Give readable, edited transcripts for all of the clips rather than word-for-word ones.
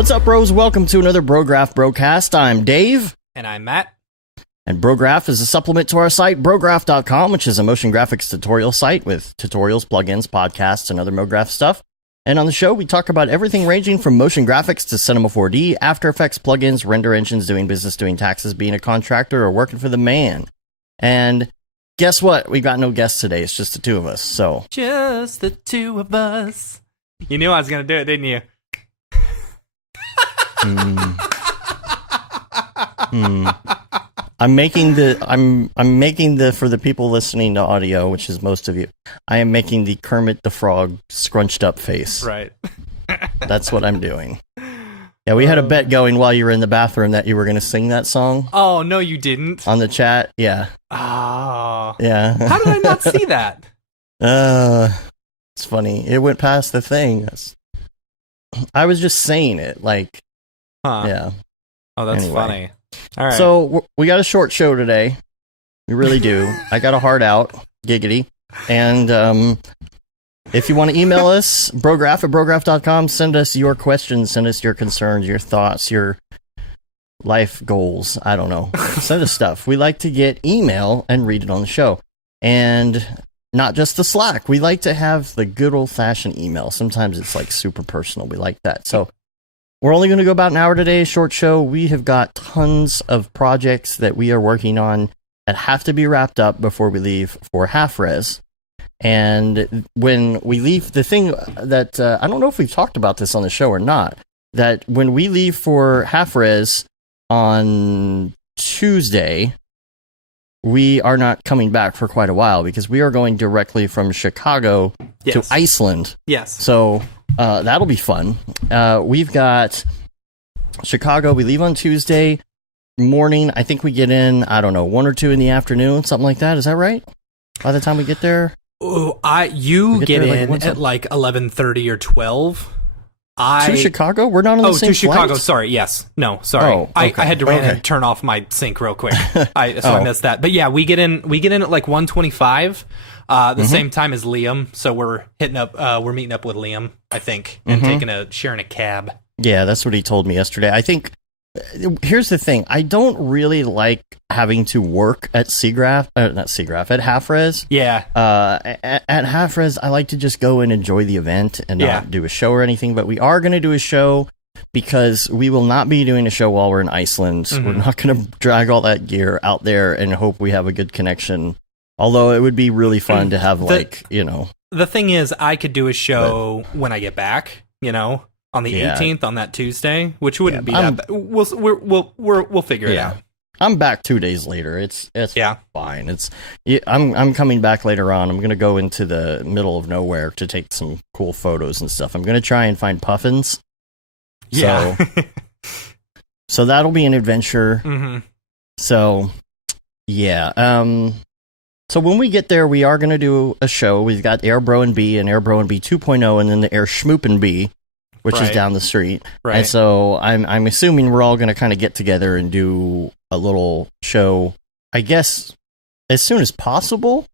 What's up, bros? Welcome to another Brograph Brocast. I'm Dave. And I'm Matt. And Brograph is a supplement to our site, Brograph.com, which is a motion graphics tutorial site with tutorials, plugins, podcasts, and other MoGraph stuff. And on the show, we talk about everything ranging from motion graphics to Cinema 4D, After Effects, plugins, render engines, doing business, doing taxes, being a contractor, or working for the man. And guess what? We got no guests today. It's just the two of us. So just the two of us. You knew I was going to do it, didn't you? I'm making the for the people listening to audio, which is most of you. I am making the Kermit the Frog scrunched up face. Right. That's what I'm doing. Yeah, we had a bet going while you were in the bathroom that you were going to sing that song. Oh, no, you didn't. On the chat, yeah. Oh. Yeah. How did I not see that? It's funny. It went past the thing. I was just saying it, like, yeah. Oh, that's anyway. funny. All right. So we got a short show today. We really do. I got a heart out, giggity. And if you want to email us, Brograph at Brograph.com, send us your questions, send us your concerns, your thoughts, your life goals. I don't know. Send us stuff. We like to get email and read it on the show. And not just the Slack. We like to have the good old-fashioned email. Sometimes it's like super personal. We like that. So we're only going to go about an hour today, short show. We have got tons of projects that we are working on that have to be wrapped up before we leave for half res. And when we leave, the thing that I don't know if we've talked about this on the show or not, that when we leave for half res on Tuesday, we are not coming back for quite a while because we are going directly from Chicago to Iceland. Yes. So that'll be fun. We've got Chicago. We leave on Tuesday morning. I think we get in, I don't know, 1 or 2 in the afternoon, something like that. Is that right? By the time we get there? Oh, you get in at like 11:30 or 12. To Chicago? We're not on the same to Chicago. flight? Sorry. Yes. No. Sorry. Oh, okay. I had to run and turn off my sync real quick. I missed that. But yeah, we get in at like 1:25, the same time as Liam. So we're meeting up with Liam, I think, and sharing a cab. Yeah, that's what he told me yesterday. I think here's the thing. I don't really like having to work at at half res. Yeah. At half res, I like to just go and enjoy the event and not do a show or anything. But we are going to do a show because we will not be doing a show while we're in Iceland. Mm-hmm. We're not going to drag all that gear out there and hope we have a good connection. Although it would be really fun to have, The thing is, I could do a show when I get back, on the 18th, on that Tuesday, which wouldn't be that bad. We'll figure it out. I'm back 2 days later. It's fine. I'm coming back later on. I'm going to go into the middle of nowhere to take some cool photos and stuff. I'm going to try and find puffins. Yeah. So that'll be an adventure. Mm-hmm. So, yeah. So when we get there, we are going to do a show. We've got Air Bro and B and Air Bro and B 2.0 and then the Air Schmoop and B, which is down the street. Right. And so I'm assuming we're all going to kind of get together and do a little show, I guess, as soon as possible.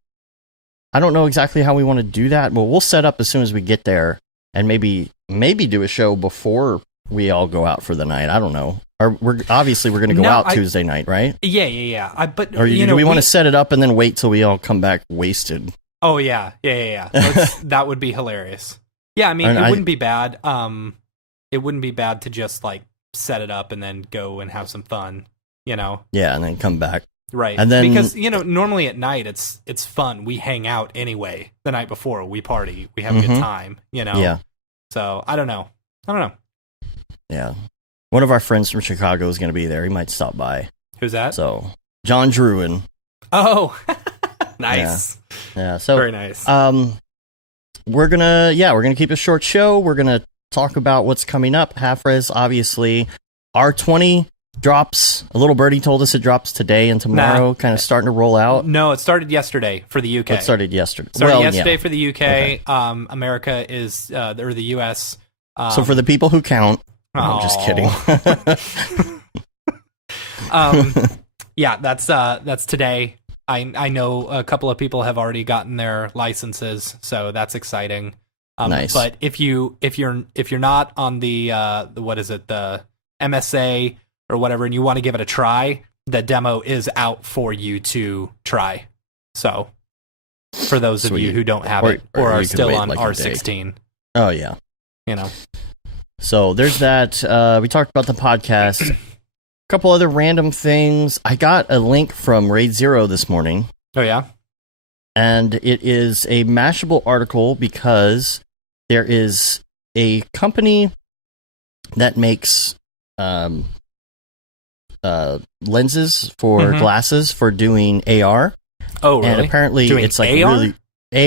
I don't know exactly how we want to do that, but we'll set up as soon as we get there and maybe do a show before we all go out for the night. I don't know. We're going to go out Tuesday night, right? Yeah. Do we want to set it up and then wait till we all come back wasted? Oh, yeah. That would be hilarious. Yeah, I mean, it wouldn't be bad. It wouldn't be bad to just like set it up and then go and have some fun, Yeah, and then come back. Right. And then because normally at night it's fun. We hang out anyway. The night before we party, we have a good time. Yeah. So I don't know. Yeah. One of our friends from Chicago is going to be there. He might stop by. Who's that? So John Druin. Oh, nice. Yeah. So very nice. We're gonna keep a short show. We're gonna talk about what's coming up. Half res, obviously. R20 drops. A little birdie told us it drops today and tomorrow, kind of starting to roll out. No, it started yesterday for the UK. It started yesterday. For the UK. Okay. America is or the US. So for the people who count. I'm just kidding. Yeah, that's today. I know a couple of people have already gotten their licenses, so that's exciting. Nice. But if you're not on the what is it, the MSA or whatever, and you want to give it a try, the demo is out for you to try. So for those of you who don't have it or are still on like R16. Oh yeah. You know. So there's that. We talked about the podcast. A couple other random things. I got a link from Raid Zero this morning. Oh yeah. And it is a Mashable article because there is a company that makes lenses for glasses for doing AR. Oh, really? And apparently doing it's like AR? really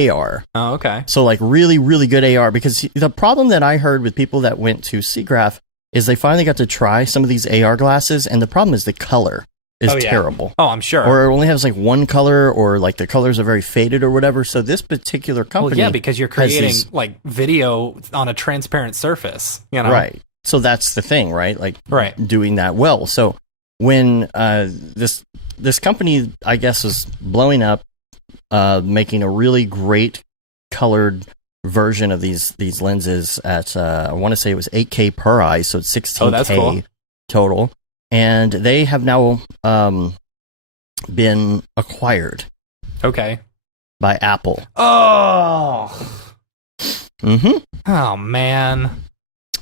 AR. Oh, okay. So like really, really good AR, because the problem that I heard with people that went to SIGGRAPH is they finally got to try some of these AR glasses, and the problem is the color is terrible. Oh, I'm sure. Or it only has like one color, or like the colors are very faded or whatever. So this particular company, well, yeah, because you're creating like video on a transparent surface, you know? Right. So that's the thing, right? Like right. doing that well. So when this company, I guess, was blowing up, making a really great colored version of these lenses at I want to say it was 8K per eye, so it's 16K that's cool. total. And they have now been acquired. Okay. By Apple. Oh. Oh man.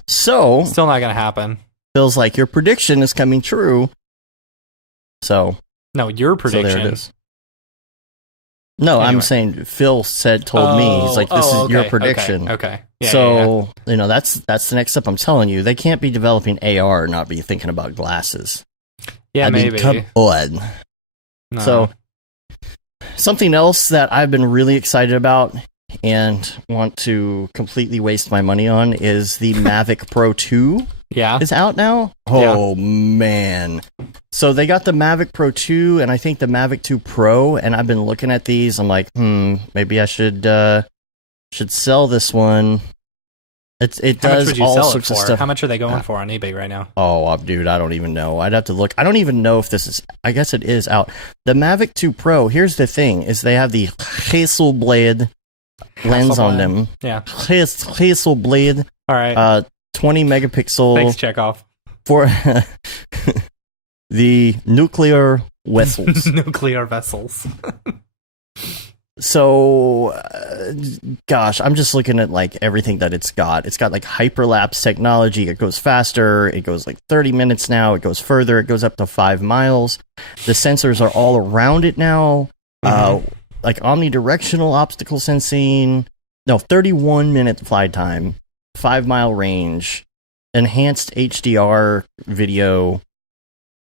So still not gonna happen. Feels like your prediction is coming true. So no, your prediction. So there it is. No, anyway. I'm saying Phil told me, he's like, this is your prediction. Okay. Yeah, so, you know, that's the next step. I'm telling you, they can't be developing AR and not be thinking about glasses. Yeah, maybe. Come on. No. So, something else that I've been really excited about and want to completely waste my money on is the Mavic Pro 2. Yeah. Is out now? Oh, man. So they got the Mavic Pro 2 and I think the Mavic 2 Pro, and I've been looking at these. I'm like, maybe I should sell this one. It does all sorts of stuff. How much are they going for on eBay right now? Oh, dude, I don't even know. I'd have to look. I don't even know if this is. I guess it is out. The Mavic 2 Pro. Here's the thing: is they have the Hasselblad lens on them. Yeah, Hasselblad. All right. 20 megapixel. Thanks, Chekhov. For the nuclear vessels. Nuclear vessels. So, gosh, I'm just looking at like everything that it's got. It's got like hyperlapse technology. It goes faster. It goes like 30 minutes now. It goes further. It goes up to 5 miles. The sensors are all around it now. Like omnidirectional obstacle sensing. No, 31-minute flight time. 5-mile range, enhanced HDR video,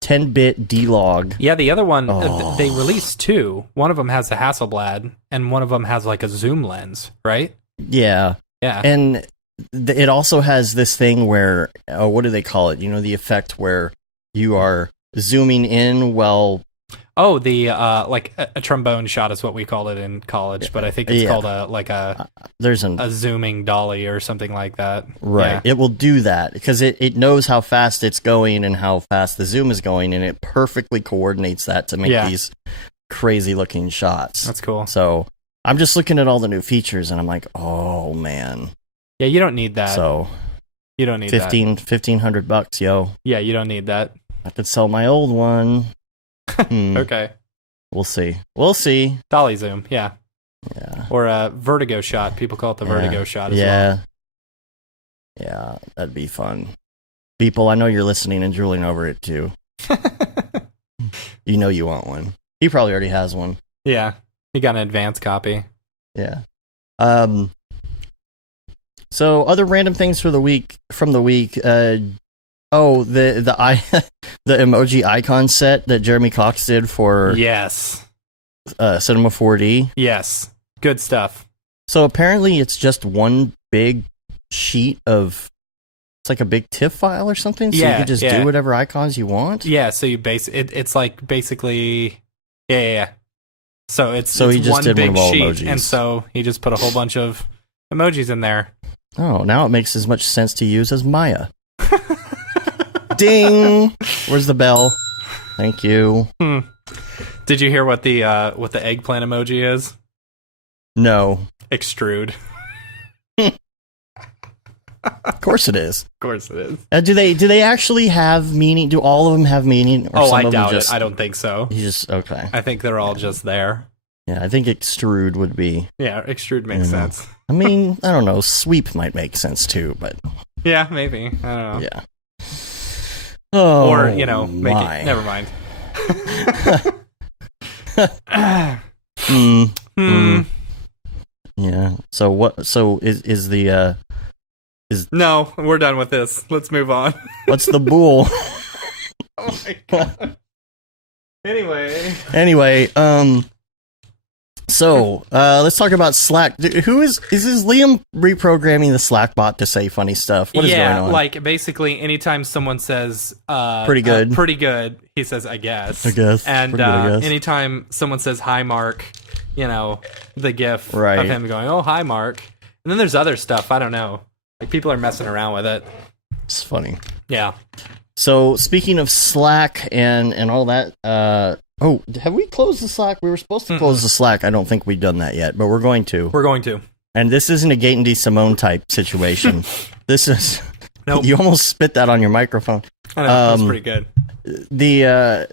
10-bit D-Log. Yeah, the other one, they released two. One of them has the Hasselblad, and one of them has like a zoom lens, right? Yeah. Yeah. And it also has this thing where, what do they call it? You know, the effect where you are zooming in while... Oh, the like a trombone shot is what we called it in college, but I think it's called a zooming dolly or something like that. Right. Yeah. It will do that because it knows how fast it's going and how fast the zoom is going, and it perfectly coordinates that to make these crazy looking shots. That's cool. So I'm just looking at all the new features and I'm like, oh man. Yeah, you don't need that. So you don't need $1,500, yo. Yeah, you don't need that. I could sell my old one. Okay. We'll see. Dolly zoom, yeah. Yeah. Or a vertigo shot. People call it the vertigo shot as well. Yeah, that'd be fun. People, I know you're listening and drooling over it too. You know you want one. He probably already has one. Yeah. He got an advanced copy. Yeah. So other random things from the week. The emoji icon set that Jeremy Cox did for Cinema 4D. Yes, good stuff. So apparently it's just one big sheet of, it's like a big TIFF file or something. So you can just do whatever icons you want. Yeah. So you it's like basically So it's he just one did big one of all sheet, emojis. and so he just put a whole bunch of emojis in there. Oh, now it makes as much sense to use as Maya. Ding! Where's the bell? Thank you. Did you hear what the eggplant emoji is? No. Extrude. Of course it is. Of course it is. Do they actually have meaning? Do all of them have meaning? Or some I of them doubt just, it. I don't think so. You just okay. I think they're all just there. Yeah, I think extrude would be. Yeah, extrude makes sense. I mean, I don't know. Sweep might make sense too, but yeah, maybe. I don't know. Yeah. Oh, or make it. Never mind. Yeah. So what? So is the No, we're done with this. Let's move on. What's the bool? Oh my god. Anyway. So let's talk about Slack. Who is this Liam reprogramming the Slack bot to say funny stuff? What is going on? Like basically anytime someone says pretty good, he says I guess. And good, I guess. Anytime someone says hi Mark, the gif right. of him going, "Oh, hi Mark." And then there's other stuff, I don't know. Like people are messing around with it. It's funny. Yeah. So speaking of Slack and all that, have we closed the Slack? We were supposed to close the Slack. I don't think we've done that yet, but we're going to. We're going to. And this isn't a Gate and D Simone type situation. This is. Nope. You almost spit that on your microphone. I know, that's pretty good.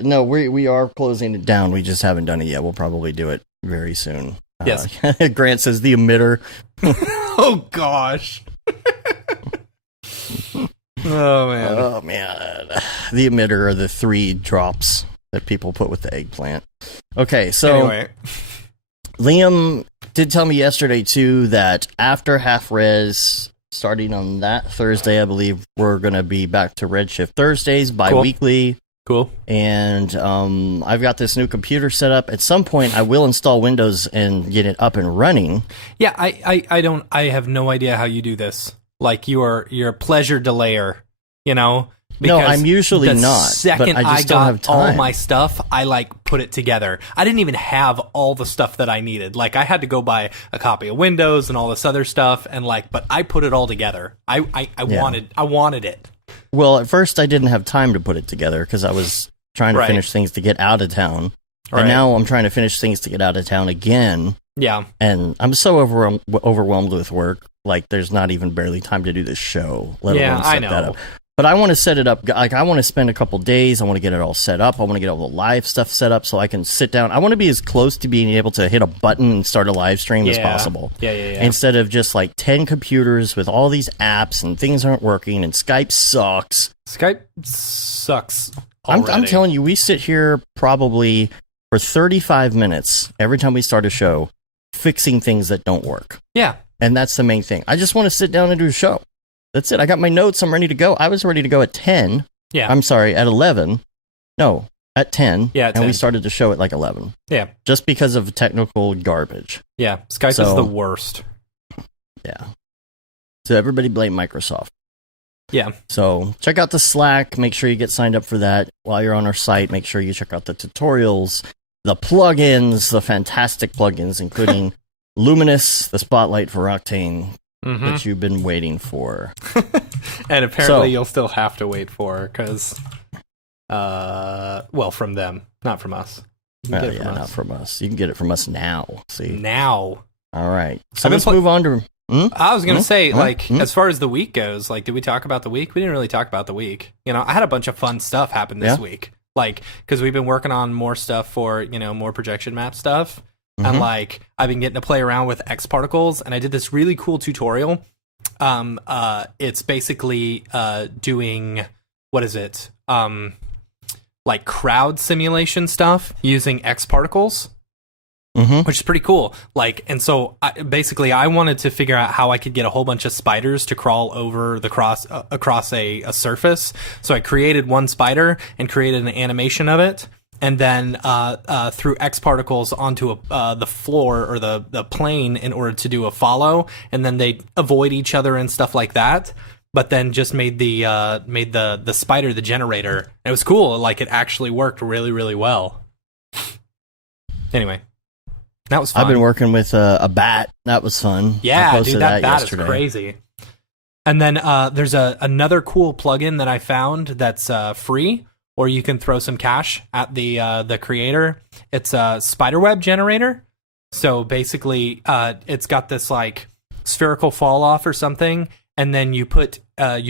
No, we are closing it down. We just haven't done it yet. We'll probably do it very soon. Yes. Grant says the emitter. Oh gosh. Oh man. The emitter are the 3 drops that people put with the eggplant. Okay, so anyway. Liam did tell me yesterday too that after half res, starting on that Thursday, I believe we're gonna be back to Redshift Thursdays bi-weekly. Cool. And I've got this new computer set up. At some point, I will install Windows and get it up and running. Yeah, I have no idea how you do this. Like you're a pleasure delayer, No, I'm usually not. Second but I just don't got have time. all my stuff, I put it together. I didn't even have all the stuff that I needed. Like I had to go buy a copy of Windows and all this other stuff, and but I put it all together. I wanted it. Well, at first I didn't have time to put it together because I was trying to finish things to get out of town. Right. And now I'm trying to finish things to get out of town again. Yeah. And I'm so overwhelmed with work. Like, there's not even barely time to do this show, let alone set that up. But I want to set it up. Like, I want to spend a couple days. I want to get it all set up. I want to get all the live stuff set up so I can sit down. I want to be as close to being able to hit a button and start a live stream as possible. Yeah. Instead of just 10 computers with all these apps and things aren't working and Skype sucks. Skype sucks. I'm telling you, we sit here probably for 35 minutes every time we start a show fixing things that don't work. Yeah. And that's the main thing. I just want to sit down and do a show. That's it. I got my notes. I'm ready to go. I was ready to go at 10. Yeah. I'm sorry, at 11. No, at 10. Yeah, and we started the show at 11. Yeah. Just because of technical garbage. Yeah. Skype is the worst. Yeah. So everybody blame Microsoft. Yeah. So check out the Slack. Make sure you get signed up for that. While you're on our site, make sure you check out the tutorials, the plugins, the fantastic plugins, including Luminous, the Spotlight for Octane that you've been waiting for. And apparently you'll still have to wait for, because, from them, not from us. Not from us. You can get it from us now. See? Now. All right. So let's move on to... I was going to say, as far as the week goes, did we talk about the week? We didn't really talk about the week. I had a bunch of fun stuff happen this week. Because we've been working on more stuff for, more projection map stuff. And I've been getting to play around with X particles, and I did this really cool tutorial. It's basically doing, what is it? Crowd simulation stuff using X particles, which is pretty cool. And so I wanted to figure out how I could get a whole bunch of spiders to crawl over across a surface. So I created one spider and created an animation of it. And then threw X particles onto the floor or the plane in order to do a follow, and then they avoid each other and stuff like that. But then just made the spider the generator. It was cool. It actually worked really, really well. Anyway, that was fun. I've been working with a bat. That was fun. Yeah, dude, that bat yesterday. Is crazy. And then there's another cool plugin that I found that's free. Or you can throw some cash at the creator. It's a spiderweb generator. So basically, it's got this spherical fall off or something, and then you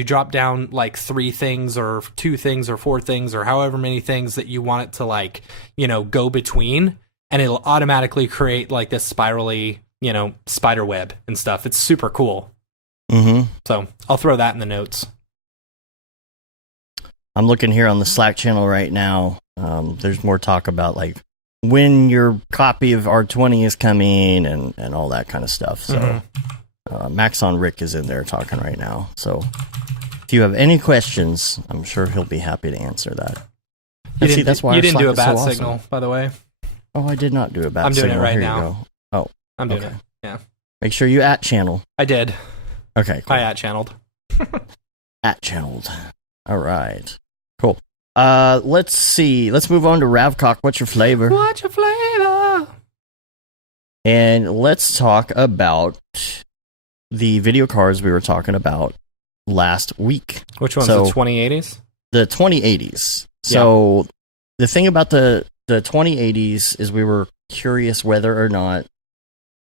drop down like 3 things or 2 things or 4 things or however many things that you want it to like, go between, and it'll automatically create like this spirally, spider web and stuff. It's super cool. Mm-hmm. So I'll throw that in the notes. I'm looking here on the Slack channel right now. There's more talk about like when your copy of R20 is coming and all that kind of stuff. So Maxon Rick is in there talking right now. So if you have any questions, I'm sure he'll be happy to answer that. That's why you didn't do a Slack bat is so signal, awesome. by the way. Oh, I did not do a bat signal. I'm doing it right Here now. You go. Oh, I'm doing it. Yeah. Make sure you @channel. I did. Okay, cool. I @channeled. @channeled. All right. Cool. Let's see. Let's move on to Ravcock. What's your flavor? What's your flavor? And let's talk about the video cards we were talking about last week. Which one's the 2080s? The 2080s. So the thing about the 2080s is we were curious whether or not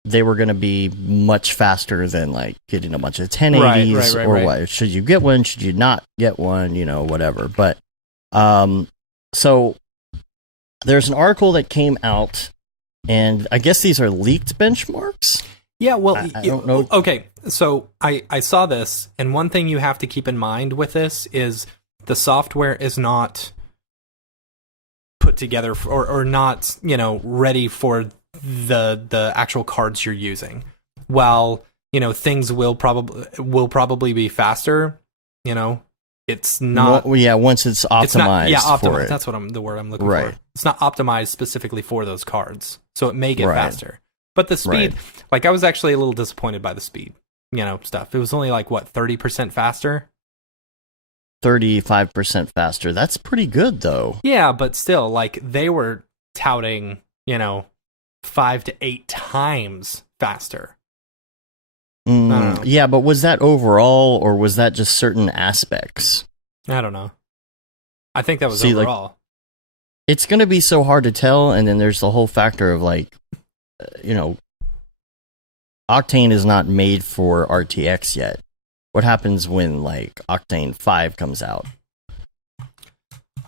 they were going to be much faster than like getting a bunch of 1080s or what. Should you get one? Should you not get one? Whatever. But so there's an article that came out, and I guess these are leaked benchmarks. Yeah, well, I don't know. Okay, so I saw this, and one thing you have to keep in mind with this is the software is not put together or not, ready for the actual cards you're using. While things will probably be faster, it's not. Well, once it's optimized. It's not, optimized. For it. That's the word I'm looking for. It's not optimized specifically for those cards, so it may get faster. But the speed, like I was actually a little disappointed by the speed, stuff. It was only like 30% faster. 35% faster. That's pretty good though. Yeah, but still, like they were touting, 5 to 8 times faster. Yeah, but was that overall, or was that just certain aspects? I don't know. I think that was overall. Like, it's going to be so hard to tell, and then there's the whole factor of like, Octane is not made for RTX yet. What happens when like Octane 5 comes out?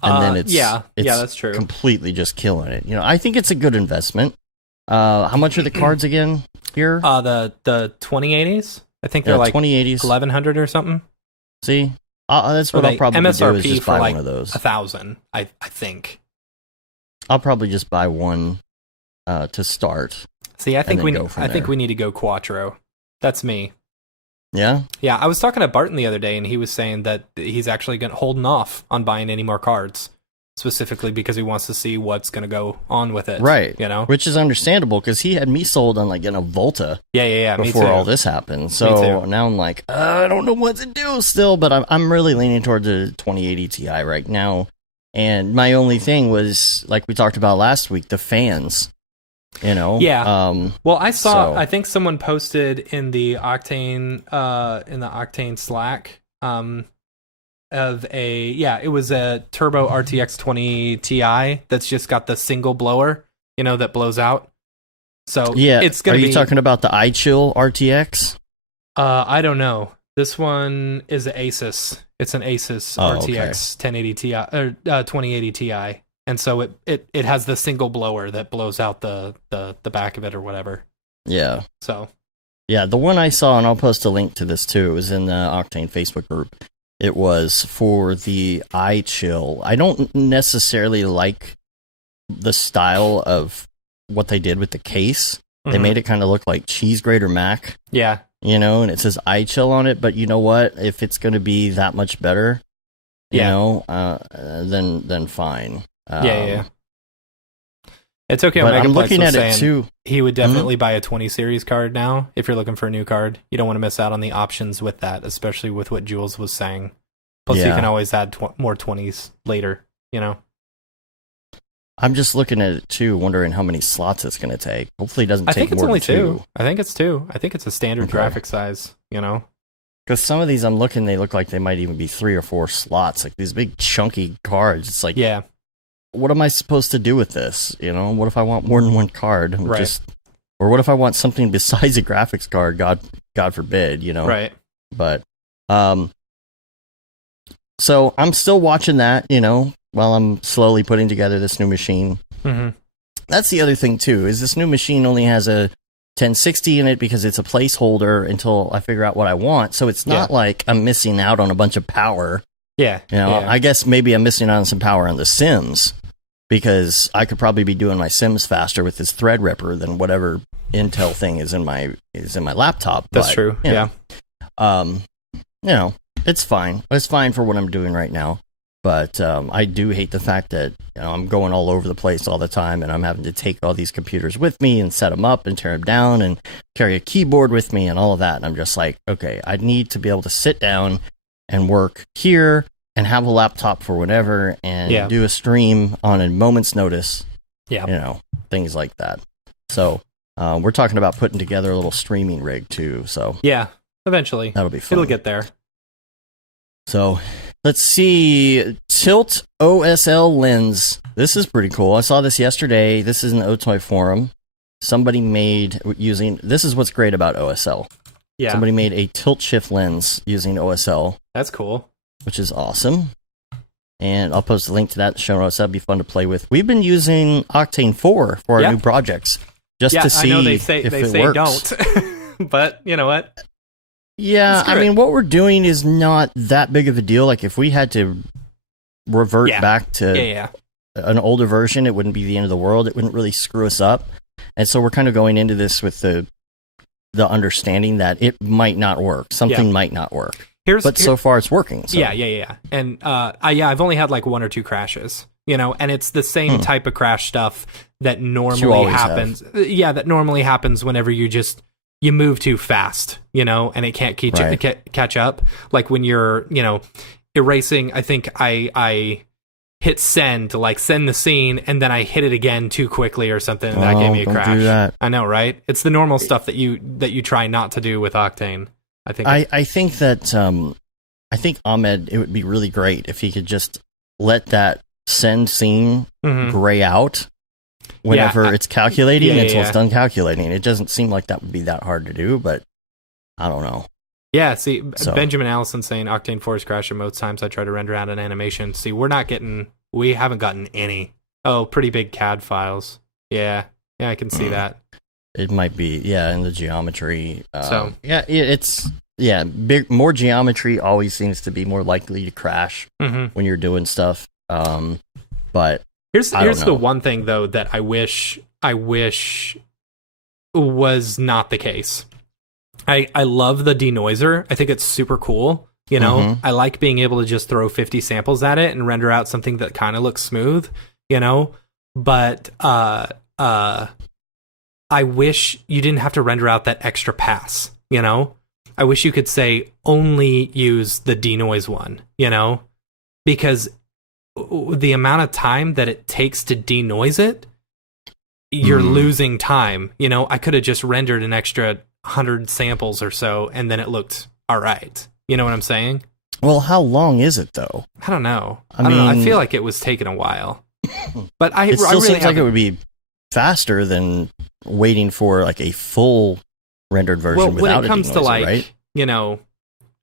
And then it's that's true. Completely just killing it. I think it's a good investment. How much are the cards again here? The 2080s. I think they're like 2080s, 1100 or something. See, that's what I'll probably MSRP do is just buy like one of those. 1,000, I think. I'll probably just buy one to start. See, I think we need to go Quattro. That's me. Yeah? Yeah, I was talking to Barton the other day, and he was saying that he's actually holding off on buying any more cards, specifically because he wants to see what's going to go on with it. Right. Which is understandable, because he had me sold on like a Volta. Yeah. Before all this happened. So now I'm like, I don't know what to do still, but I'm really leaning toward the 2080 Ti right now. And my only thing was, like we talked about last week, the fans. Yeah. Well, I think someone posted in the Octane Slack it was a Turbo RTX 20 Ti that's just got the single blower, that blows out. So it's gonna. Are you talking about the iChill RTX? I don't know. This one is an Asus. It's an Asus RTX 1080 Ti or 2080 Ti. And so it has the single blower that blows out the back of it or whatever. Yeah. So. Yeah, the one I saw, and I'll post a link to this too, it was in the Octane Facebook group. It was for the iChill. I don't necessarily like the style of what they did with the case. Mm-hmm. They made it kind of look like cheese grater Mac. Yeah. And it says iChill on it, but you know what? If it's going to be that much better, then fine. Yeah. It's okay. But I'm looking at it too. He would definitely buy a 20 series card now if you're looking for a new card. You don't want to miss out on the options with that, especially with what Jules was saying. Plus, you can always add more 20s later. I'm just looking at it too, wondering how many slots it's going to take. Hopefully, it doesn't take more. I think it's only than 2. I think it's 2. I think it's a standard graphic size. Because some of these I'm looking, they look like they might even be 3 or 4 slots, like these big chunky cards. It's like, what am I supposed to do with this? What if I want more than one card? Or what if I want something besides a graphics card? God forbid, Right. But So I'm still watching that, while I'm slowly putting together this new machine. Mm-hmm. That's the other thing too, is this new machine only has a 1060 in it because it's a placeholder until I figure out what I want. So it's not like I'm missing out on a bunch of power. Yeah. I guess maybe I'm missing out on some power on the Sims because I could probably be doing my Sims faster with this Threadripper than whatever Intel thing is in my laptop. That's true. Yeah. It's fine. It's fine for what I'm doing right now. But I do hate the fact that I'm going all over the place all the time, and I'm having to take all these computers with me and set them up and tear them down and carry a keyboard with me and all of that. And I'm just like, okay, I need to be able to sit down and work here and have a laptop for whatever and do a stream on a moment's notice. Yeah, things like that. So we're talking about putting together a little streaming rig too. So yeah, eventually that'll be fun. It'll get there. So. Let's see. Tilt OSL lens. This is pretty cool. I saw this yesterday. This is an Otoy forum. Somebody made using. This is what's great about OSL. Yeah. Somebody made a tilt shift lens using OSL. That's cool. Which is awesome. And I'll post a link to that in the show notes. That'd be fun to play with. We've been using Octane 4 for our new projects just to see I know if it works. Don't. But you know what? Yeah, I mean, what we're doing is not that big of a deal. Like, if we had to revert back to an older version, it wouldn't be the end of the world. It wouldn't really screw us up. And so we're kind of going into this with the understanding that it might not work. Something might not work. But so far, it's working. So. Yeah. And I've only had like one or two crashes, and it's the same type of crash stuff that normally happens. Yeah, that normally happens whenever you move too fast, and it can't catch up. Like when you're, erasing, I think I hit send to like send the scene, and then I hit it again too quickly or something, and that gave me a crash. Do that. I know, right? It's the normal stuff that you try not to do with Octane. I think. I think that Ahmed, it would be really great if he could just let that send scene gray out. Whenever it's calculating until it's done calculating. It doesn't seem like that would be that hard to do, but I don't know. Yeah, see, Benjamin Allison saying Octane 4 is crashing most times I try to render out an animation. See, we haven't gotten any. Oh, pretty big CAD files. Yeah, I can see that. It might be, in the geometry. More geometry always seems to be more likely to crash when you're doing stuff. But Here's the one thing though that I wish was not the case. I love the denoiser. I think it's super cool. I like being able to just throw 50 samples at it and render out something that kind of looks smooth. But I wish you didn't have to render out that extra pass. I wish you could say only use the denoise one. Because the amount of time that it takes to denoise it, you're losing time. I could have just rendered an extra 100 samples or so, and then it looked all right. You know what I'm saying? Well, how long is it though? I don't know. I don't know. I feel like it was taking a while, but it still seems like it would be faster than waiting for like a full rendered version without a denoiser, right? When it comes to like,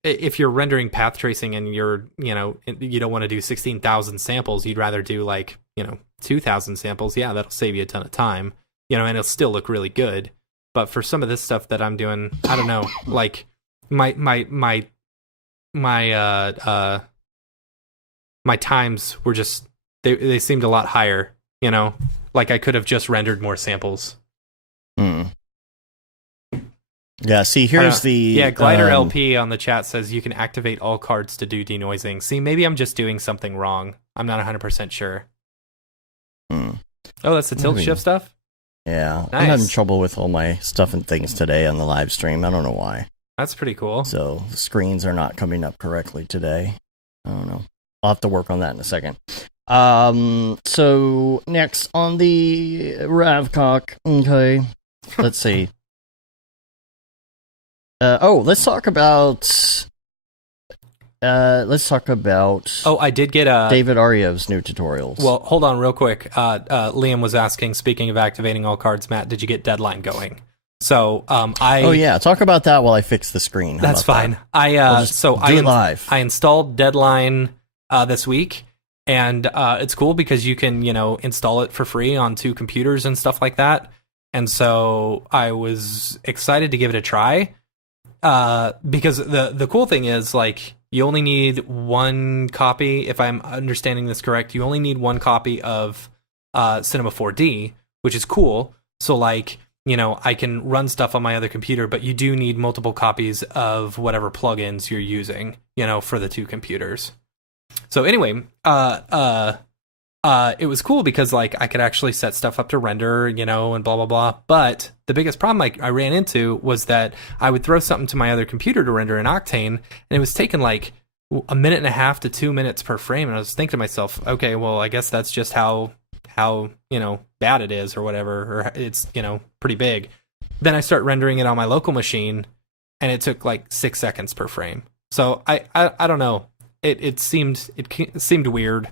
if you're rendering path tracing and you don't want to do 16,000 samples, you'd rather do like, 2,000 samples. Yeah, that'll save you a ton of time, and it'll still look really good. But for some of this stuff that I'm doing, I don't know, like my times were just, they seemed a lot higher, like I could have just rendered more samples. Yeah, see, here's Glider LP on the chat says you can activate all cards to do denoising. See, maybe I'm just doing something wrong. I'm not 100% sure. Oh, that's the tilt shift stuff? Yeah, nice. I'm having trouble with all my stuff and things today on the live stream. I don't know why. That's pretty cool. So the screens are not coming up correctly today. I don't know. I'll have to work on that in a second. So next on the Ravcock. Okay, let's see. Let's talk about. Oh, I did get David Aryev's new tutorials. Well, hold on real quick. Liam was asking, speaking of activating all cards, Matt, did you get Deadline going? So Oh yeah, talk about that while I fix the screen. How that's about fine. that? Do it live. I installed Deadline this week, and it's cool because you can install it for free on 2 computers and stuff like that. And so I was excited to give it a try because the cool thing is like you only need 1 copy. If I'm understanding this correct, you only need 1 copy of Cinema 4D, which is cool. So like, I can run stuff on my other computer, but you do need multiple copies of whatever plugins you're using, for the 2 computers. So anyway, it was cool because like I could actually set stuff up to render, and blah, blah, blah. But the biggest problem I ran into was that I would throw something to my other computer to render in Octane, and it was taking like 1.5 minutes to 2 minutes per frame. And I was thinking to myself, okay, well, I guess that's just how bad it is or whatever, or it's, pretty big. Then I start rendering it on my local machine and it took like 6 seconds per frame. So I don't know. It seemed weird,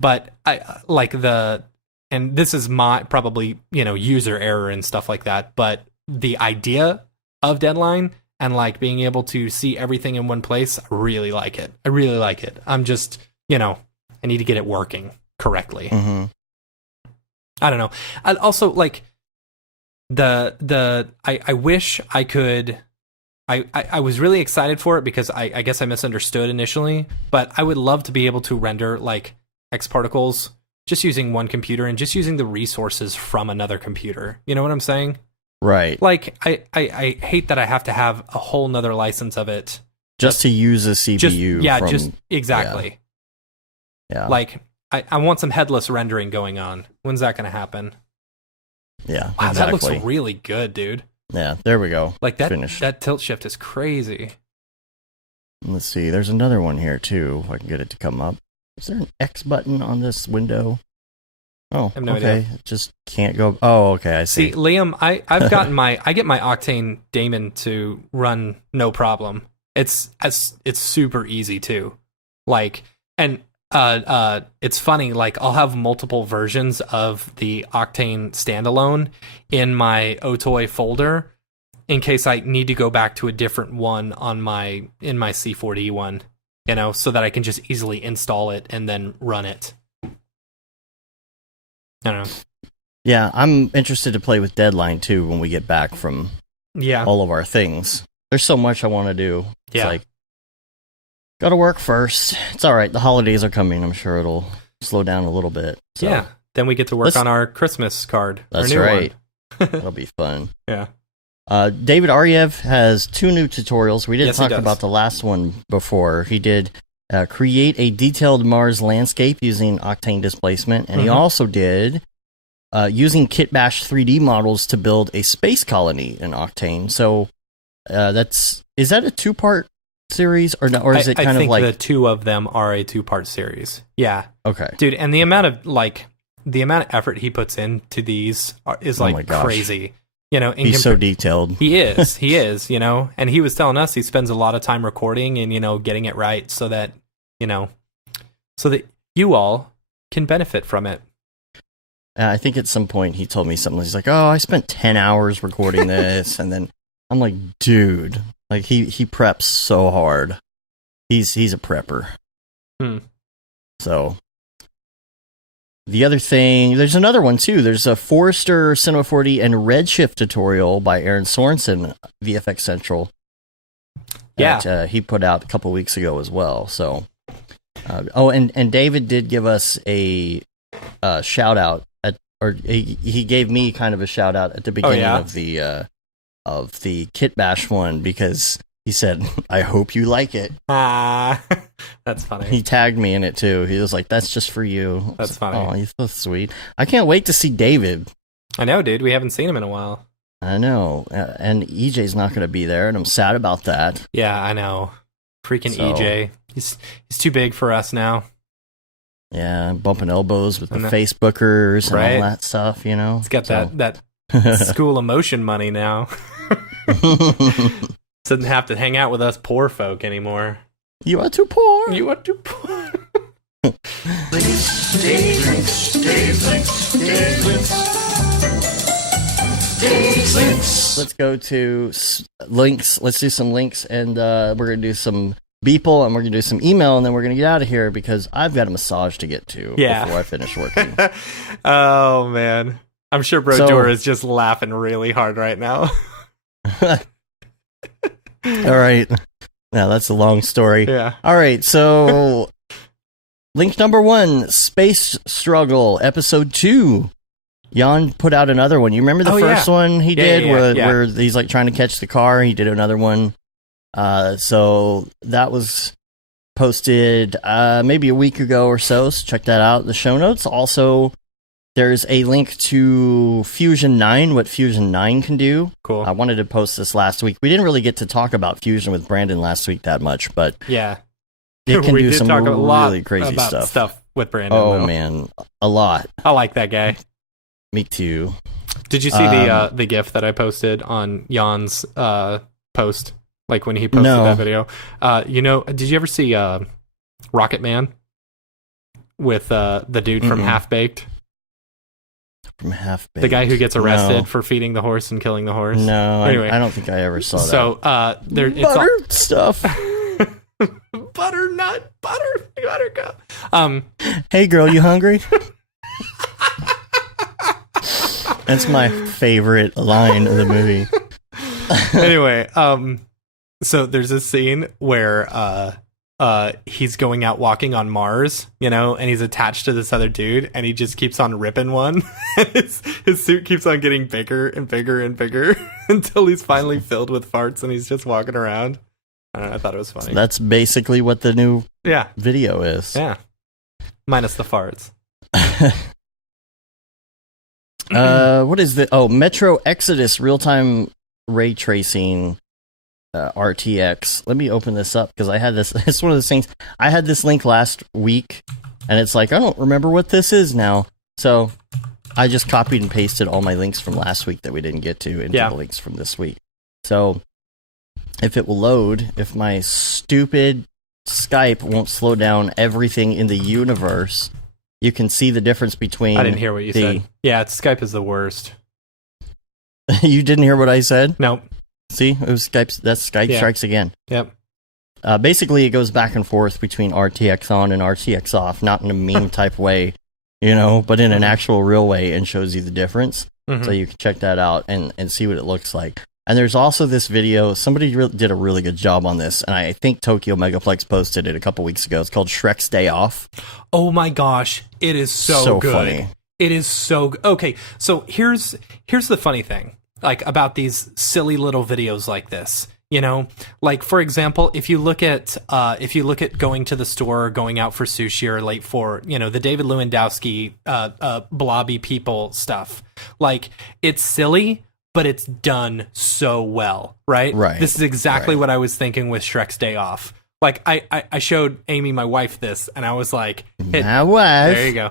but I like and this is my probably, user error and stuff like that. But the idea of Deadline and like being able to see everything in one place, I really like it. I'm just, I need to get it working correctly. Mm-hmm. I don't know. I also like I wish I could. I was really excited for it because I guess I misunderstood initially, but I would love to be able to render like X particles just using one computer and just using the resources from another computer. You know what I'm saying? Right. Like I hate that I have to have a whole nother license of it just to use a CPU. Exactly. Yeah. Like I want some headless rendering going on. When's that going to happen? Yeah. Wow, exactly. that looks really good, dude. Yeah, there we go. Like Finished. that tilt shift is crazy. Let's see. There's another one here too. If I can get it to come up. Is there an X button on this window? Oh, I have no okay. idea. It just can't go. Oh, okay. I see. See, Liam, I've gotten I get my Octane daemon to run no problem. It's super easy too. Like, and it's funny. Like, I'll have multiple versions of the Octane standalone in my Otoy folder in case I need to go back to a different one in my C4D one. So that I can just easily install it and then run it. I don't know. Yeah, I'm interested to play with Deadline too when we get back from all of our things. There's so much I want to do. It's like, gotta work first. It's all right. The holidays are coming. I'm sure it'll slow down a little bit. So. Yeah. Then we get to work on our Christmas card. That's our new right. one. That'll be fun. Yeah. David Aryev has 2 new tutorials. We didn't talk he about the last one before. He did create a detailed Mars landscape using Octane displacement, and he also did using Kitbash 3D models to build a space colony in Octane. So is that a 2-part series or no? Or is it kind of like the 2 of them are a 2-part series? Yeah. Okay, dude, and the amount of effort he puts into these is like crazy. He's so detailed. He is, and he was telling us he spends a lot of time recording and, getting it right so that you all can benefit from it. I think at some point he told me something. He's like, oh, I spent 10 hours recording this. And then I'm like, dude, like he preps so hard. He's a prepper. So the other thing, there's another one too. There's a Forester Cinema 4D and Redshift tutorial by Aaron Sorensen, VFX Central. That he put out a couple weeks ago as well. So, and David did give us a shout out he gave me kind of a shout out at the beginning of the Kitbash one because he said, "I hope you like it." That's funny. He tagged me in it too. He was like, "That's just for you." That's funny. Oh, he's so sweet. I can't wait to see David. I know, dude. We haven't seen him in a while. I know, and EJ's not going to be there, and I'm sad about that. Yeah, I know. Freaking EJ. He's too big for us now. Yeah, bumping elbows with the Facebookers and all that stuff, He's got that school emotion money now. Doesn't have to hang out with us poor folk anymore. You are too poor. You are too poor. Days links. let's go to links. Let's do some links, and we're gonna do some Beeple, and we're gonna do some email, and then we're gonna get out of here because I've got a massage to get to before I finish working. Oh man, I'm sure Brodor is just laughing really hard right now. All right, now that's a long story. Yeah. All right, so link number 1, Space Struggle, episode 2. Jan put out another one. You remember the first one he did where he's like trying to catch the car? He did another one. So that was posted maybe a week ago or so. So check that out in the show notes. Also, there's a link to Fusion 9, what Fusion 9 can do. Cool. I wanted to post this last week. We didn't really get to talk about Fusion with Brandon last week that much, but yeah, it can we do did some talk a lot really crazy about stuff with Brandon. Oh, though. man, a lot. I like that guy. Me too. Did you see the GIF that I posted on Jan's post? Like when he posted that video? Did you ever see Rocketman with the dude from Half Baked? From Half Baked. The guy who gets arrested for feeding the horse and killing the horse? No, anyway, I don't think I ever saw that. So, it's butter stuff. Butternut, buttercup. Hey girl, you hungry? That's my favorite line of the movie. Anyway, so there's this scene where he's going out walking on Mars, and he's attached to this other dude, and he just keeps on ripping one. his suit keeps on getting bigger and bigger and bigger until he's finally filled with farts, and he's just walking around. I don't know, I thought it was funny. So that's basically what the new video is. Yeah. Minus the farts. What is the Metro Exodus real-time ray tracing RTX. Let me open this up because I had this. It's one of those things. I had this link last week, and it's like I don't remember what this is now. So I just copied and pasted all my links from last week that we didn't get to into the links from this week. So if it will load, if my stupid Skype won't slow down everything in the universe, you can see the difference between. I didn't hear what you said. Yeah, Skype is the worst. You didn't hear what I said? No. See, it was Skype. That's Skype strikes again. Yep. Basically, it goes back and forth between RTX on and RTX off, not in a meme type way, but in an actual real way, and shows you the difference. So you can check that out and see what it looks like. And there's also this video. Somebody did a really good job on this, and I think Tokyo Megaplex posted it a couple weeks ago. It's called Shrek's Day Off. Oh my gosh, it is so good. Funny. It is so good. Okay, so here's the funny thing, like about these silly little videos like this. Like for example, if you look at going to the store, or going out for sushi, or late for the David Lewandowski blobby people stuff. Like it's silly, but it's done so well, right? Right. This is exactly what I was thinking with Shrek's Day Off. Like I showed Amy, my wife, this, and I was like, my wife. There you go.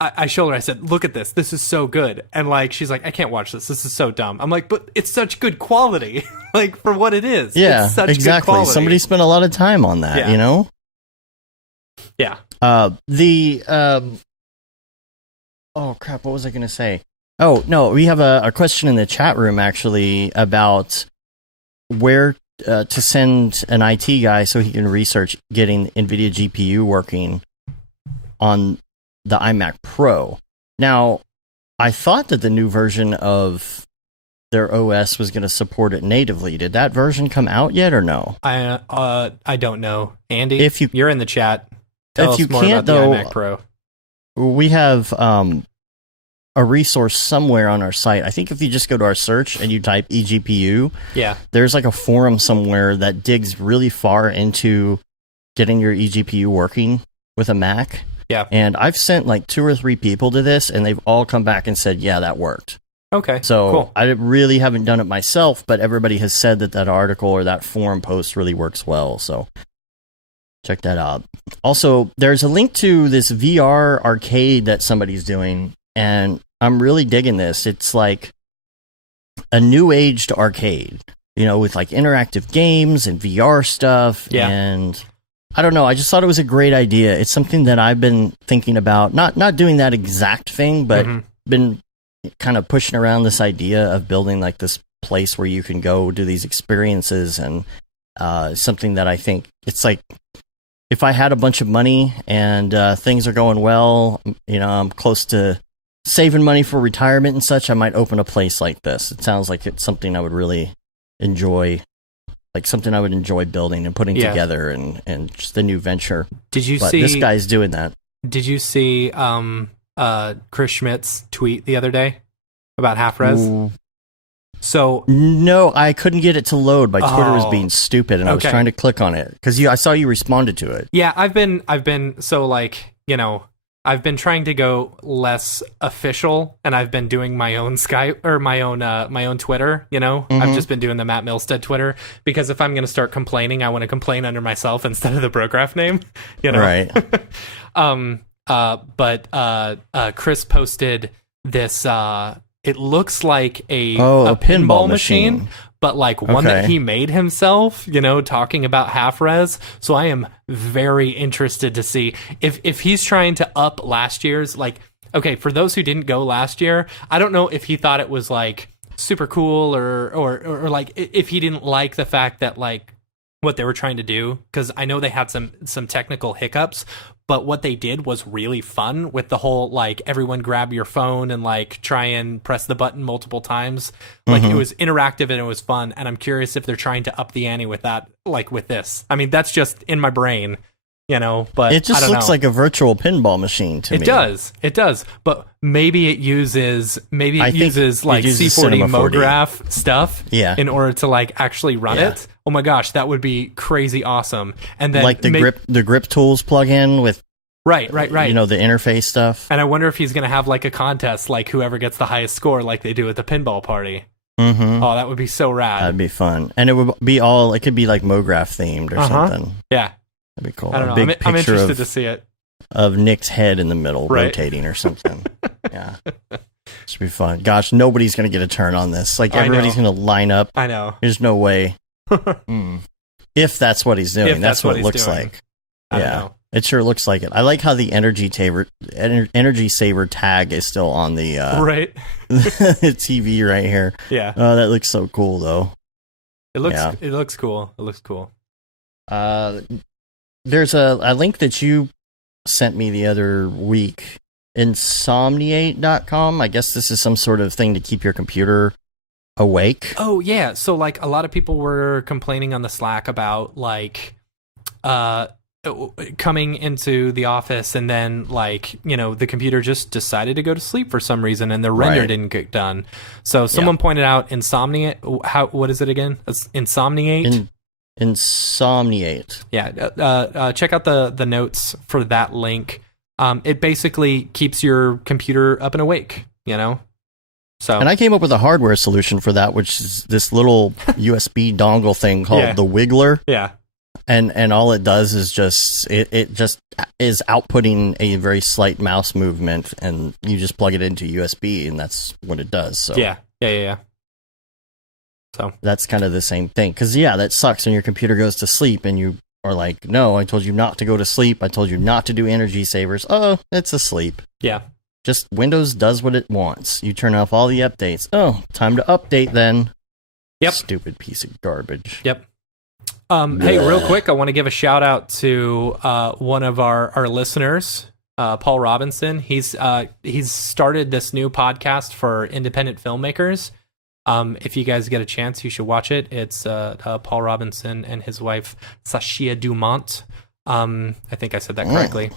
I showed her, I said, look at this. This is so good. And like, she's like, I can't watch this. This is so dumb. I'm like, but it's such good quality. Like for what it is. Yeah, it's such exactly. Good quality. Somebody spent a lot of time on that, Yeah. Oh crap, what was I going to say? Oh, no, we have a question in the chat room actually about where to send an IT guy so he can research getting NVIDIA GPU working on the iMac Pro. Now, I thought that the new version of their OS was going to support it natively. Did that version come out yet or no? I don't know. Andy, you're in the chat. Tell us more about the iMac Pro. We have a resource somewhere on our site. I think if you just go to our search and you type eGPU, there's like a forum somewhere that digs really far into getting your eGPU working with a Mac. Yeah. And I've sent like 2 or 3 people to this, and they've all come back and said, yeah, that worked. Okay. So cool. I really haven't done it myself, but everybody has said that article or that forum post really works well. So check that out. Also, there's a link to this VR arcade that somebody's doing, and I'm really digging this. It's like a new aged arcade, with like interactive games and VR stuff. Yeah. And I don't know. I just thought it was a great idea. It's something that I've been thinking about, not doing that exact thing, but been kind of pushing around this idea of building like this place where you can go do these experiences, and something that I think it's like, if I had a bunch of money and things are going well, I'm close to saving money for retirement and such, I might open a place like this. It sounds like it's something I would really enjoy, like something I would enjoy building and putting together, and just a new venture. Did you but see this guy's doing that? Did you see Chris Schmidt's tweet the other day about half res? Ooh. So no, I couldn't get it to load. My Twitter was being stupid, and I was trying to click on it because I saw you responded to it. Yeah, I've been so like, I've been trying to go less official, and I've been doing my own Skype or my own Twitter. I've just been doing the Matt Milstead Twitter, because if I'm going to start complaining, I want to complain under myself instead of the Brograph name. Right. But Chris posted this. It looks like a pinball machine, but like one that he made himself, talking about half res. So I am very interested to see if he's trying to up last year's, like, okay, for those who didn't go last year, I don't know if he thought it was like super cool or like if he didn't like the fact that like what they were trying to do, because I know they had some technical hiccups, but what they did was really fun with the whole like everyone grab your phone and like try and press the button multiple times. Like it was interactive and it was fun, and I'm curious if they're trying to up the ante with that, like with this. I mean, that's just in my brain, but it just looks like a virtual pinball machine to me. It does, but maybe it uses like C40 MoGraph stuff in order to like actually run it. Oh my gosh, that would be crazy awesome. And then like the grip tools plug in with right. the interface stuff. And I wonder if he's going to have like a contest, like whoever gets the highest score, like they do at the pinball party. Mm-hmm. Oh, that would be so rad. That'd be fun, and it could be like MoGraph themed or something. Yeah, that'd be cool. I don't know. I'm interested to see it. Of Nick's head in the middle rotating or something. Yeah. Should be fun. Gosh, nobody's going to get a turn on this. Like, everybody's going to line up. I know. There's no way. If that's what he's doing. That's what it looks like. I don't know. It sure looks like it. I like how the energy saver tag is still on the TV right here. Yeah. Oh, that looks so cool, though. It looks cool. It looks cool. There's a link that you sent me the other week, insomniate.com. I guess this is some sort of thing to keep your computer awake. Oh yeah, so like a lot of people were complaining on the Slack about like coming into the office and then like the computer just decided to go to sleep for some reason and the render didn't get done. So someone pointed out Insomniate. What is it again? It's Insomniate. Insomniate. Yeah, check out the notes for that link. It basically keeps your computer up and awake. So, and I came up with a hardware solution for that, which is this little USB dongle thing called the Wiggler. Yeah. And all it does is it just is outputting a very slight mouse movement, and you just plug it into USB, and that's what it does. So yeah. So that's kind of the same thing, because that sucks when your computer goes to sleep and you are like, no, I told you not to go to sleep. I told you not to do energy savers. Oh, it's asleep. Yeah. Just Windows does what it wants. You turn off all the updates. Oh, time to update then. Yep. Stupid piece of garbage. Yep. Hey, real quick, I want to give a shout out to one of our listeners, Paul Robinson. He's started this new podcast for independent filmmakers. If you guys get a chance, you should watch it. It's Paul Robinson and his wife, Sashia Dumont. I think I said that correctly.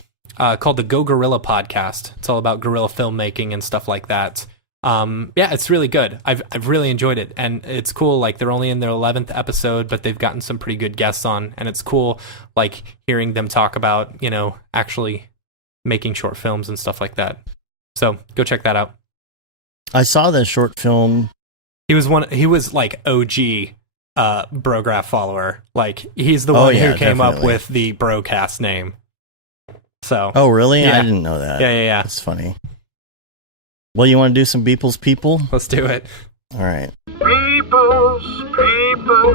Called the Go Gorilla Podcast. It's all about guerrilla filmmaking and stuff like that. It's really good. I've really enjoyed it, and it's cool. Like, they're only in their 11th episode, but they've gotten some pretty good guests on, and it's cool, like, hearing them talk about, actually making short films and stuff like that. So go check that out. I saw the short film. He was like OG Brograph follower. Like, he's the one who came up with the Brocast name. So. Oh, really? I didn't know that. Yeah. That's funny. Well, you want to do some Beeple's People? Let's do it. All right. Beeple's People,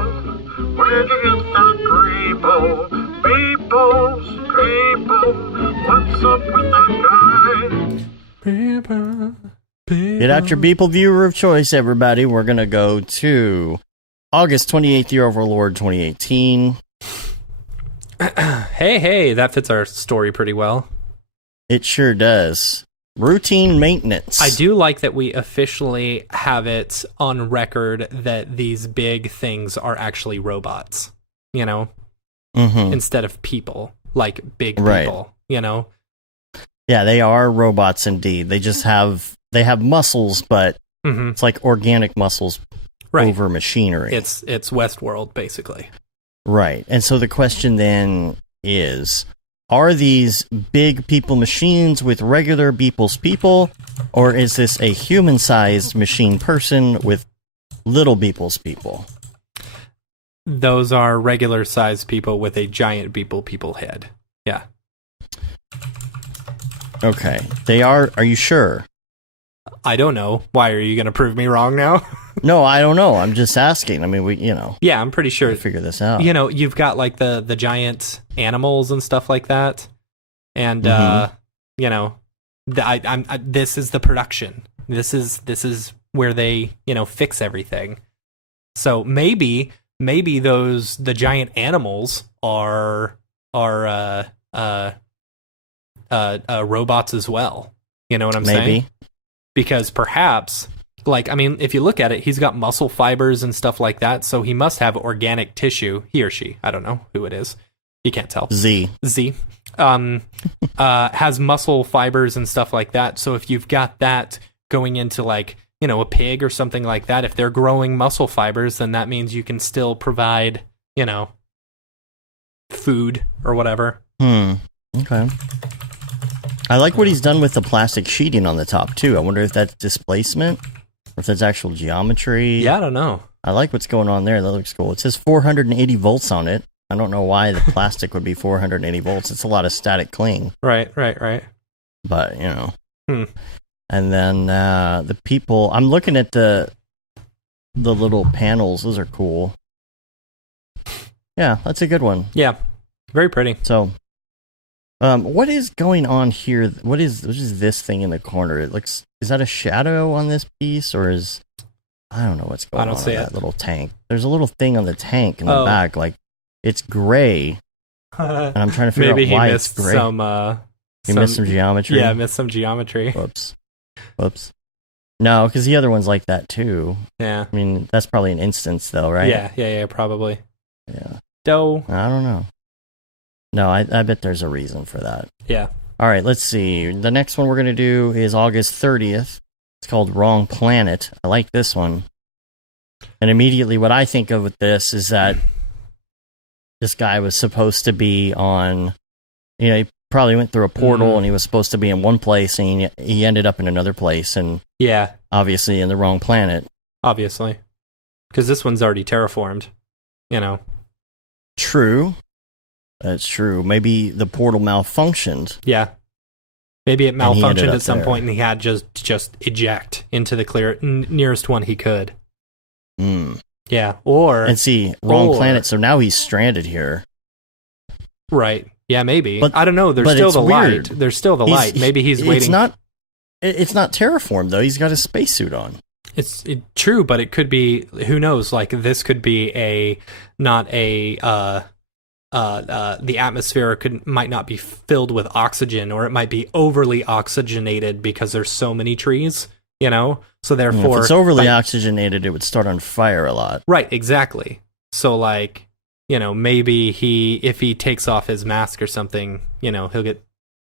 where'd you get that Grebo? Beeple's People, what's up with that guy? People, Get out your Beeple viewer of choice, everybody. We're going to go to August 28th, year of our Lord 2018. Hey, that fits our story pretty well. It sure does. Routine maintenance. I do like that we officially have it on record that these big things are actually robots, instead of people, like big people, Yeah, they are robots indeed. They just have muscles, but it's like organic muscles over machinery. It's Westworld, basically. Right. And so the question then is, are these big people machines with regular Beeple's people, or is this a human-sized machine person with little Beeple's people? Those are regular-sized people with a giant people head. Yeah. Okay. They are you sure? I don't know. Why, are you going to prove me wrong now? No, I don't know. I'm just asking. I mean, Yeah, I'm pretty sure. Figure this out. You've got like the giant animals and stuff like that. And, this is the production. This is where they, fix everything. So maybe the giant animals are robots as well. You know what I'm saying? Because perhaps, if you look at it, he's got muscle fibers and stuff like that, so he must have organic tissue. He or she, I don't know who it is. You can't tell. Z. Has muscle fibers and stuff like that. So if you've got that going into a pig or something like that, if they're growing muscle fibers, then that means you can still provide, food or whatever. Okay. I like what he's done with the plastic sheeting on the top, too. I wonder if that's displacement or if that's actual geometry. Yeah, I don't know. I like what's going on there. That looks cool. It says 480 volts on it. I don't know why the plastic would be 480 volts. It's a lot of static cling. Right. But, And then the people... I'm looking at the little panels. Those are cool. Yeah, that's a good one. Yeah, very pretty. So... what is going on here? What is this thing in the corner? It looks... Is that a shadow on this piece, or is... I don't know what's going on with that little tank. There's a little thing on the tank in the back, like, it's gray, and I'm trying to figure out why it's gray. He missed some geometry? Yeah, missed some geometry. Whoops. No, because the other one's like that, too. Yeah. I mean, that's probably an instance, though, right? Yeah, probably. Yeah. Doe. I don't know. No, I bet there's a reason for that. Yeah. All right, let's see. The next one we're going to do is August 30th. It's called Wrong Planet. I like this one. And immediately what I think of with this is that this guy was supposed to be on... he probably went through a portal and he was supposed to be in one place and he ended up in another place and... Yeah. Obviously in the wrong planet. Obviously. Because this one's already terraformed. True. That's true. Maybe the portal malfunctioned. Yeah. Maybe it malfunctioned at some point and he had just eject into the nearest one he could. Yeah. And see, wrong planet, so now he's stranded here. Right. Yeah, maybe. But I don't know. There's still the light. There's still the light. Maybe he's waiting. It's not terraformed, though. He's got a spacesuit on. It's true, but it could be, who knows, like this could be the atmosphere might not be filled with oxygen, or it might be overly oxygenated because there's so many trees, so therefore... if it's overly oxygenated, it would start on fire a lot. Right, exactly. So maybe if he takes off his mask or something, he'll get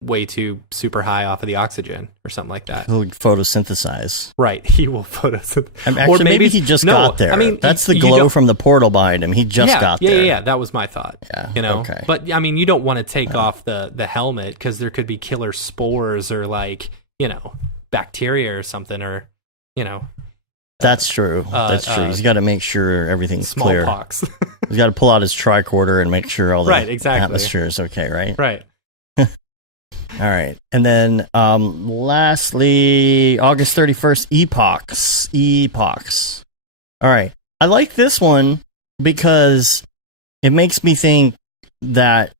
way too super high off of the oxygen or something like that. He'll photosynthesize. Right, he will photosynthesize. Actually, maybe he just got there. I mean, that's the glow from the portal behind him. He just got there. Yeah, that was my thought. Yeah, okay. But, I mean, you don't want to take off the helmet because there could be killer spores or, bacteria or something or, That's true. That's true. He's got to make sure everything's clear. Smallpox. He's got to pull out his tricorder and make sure all the exactly. atmosphere is okay, right? Right. All right. And then lastly, August 31st, Epochs. All right. I like this one because it makes me think that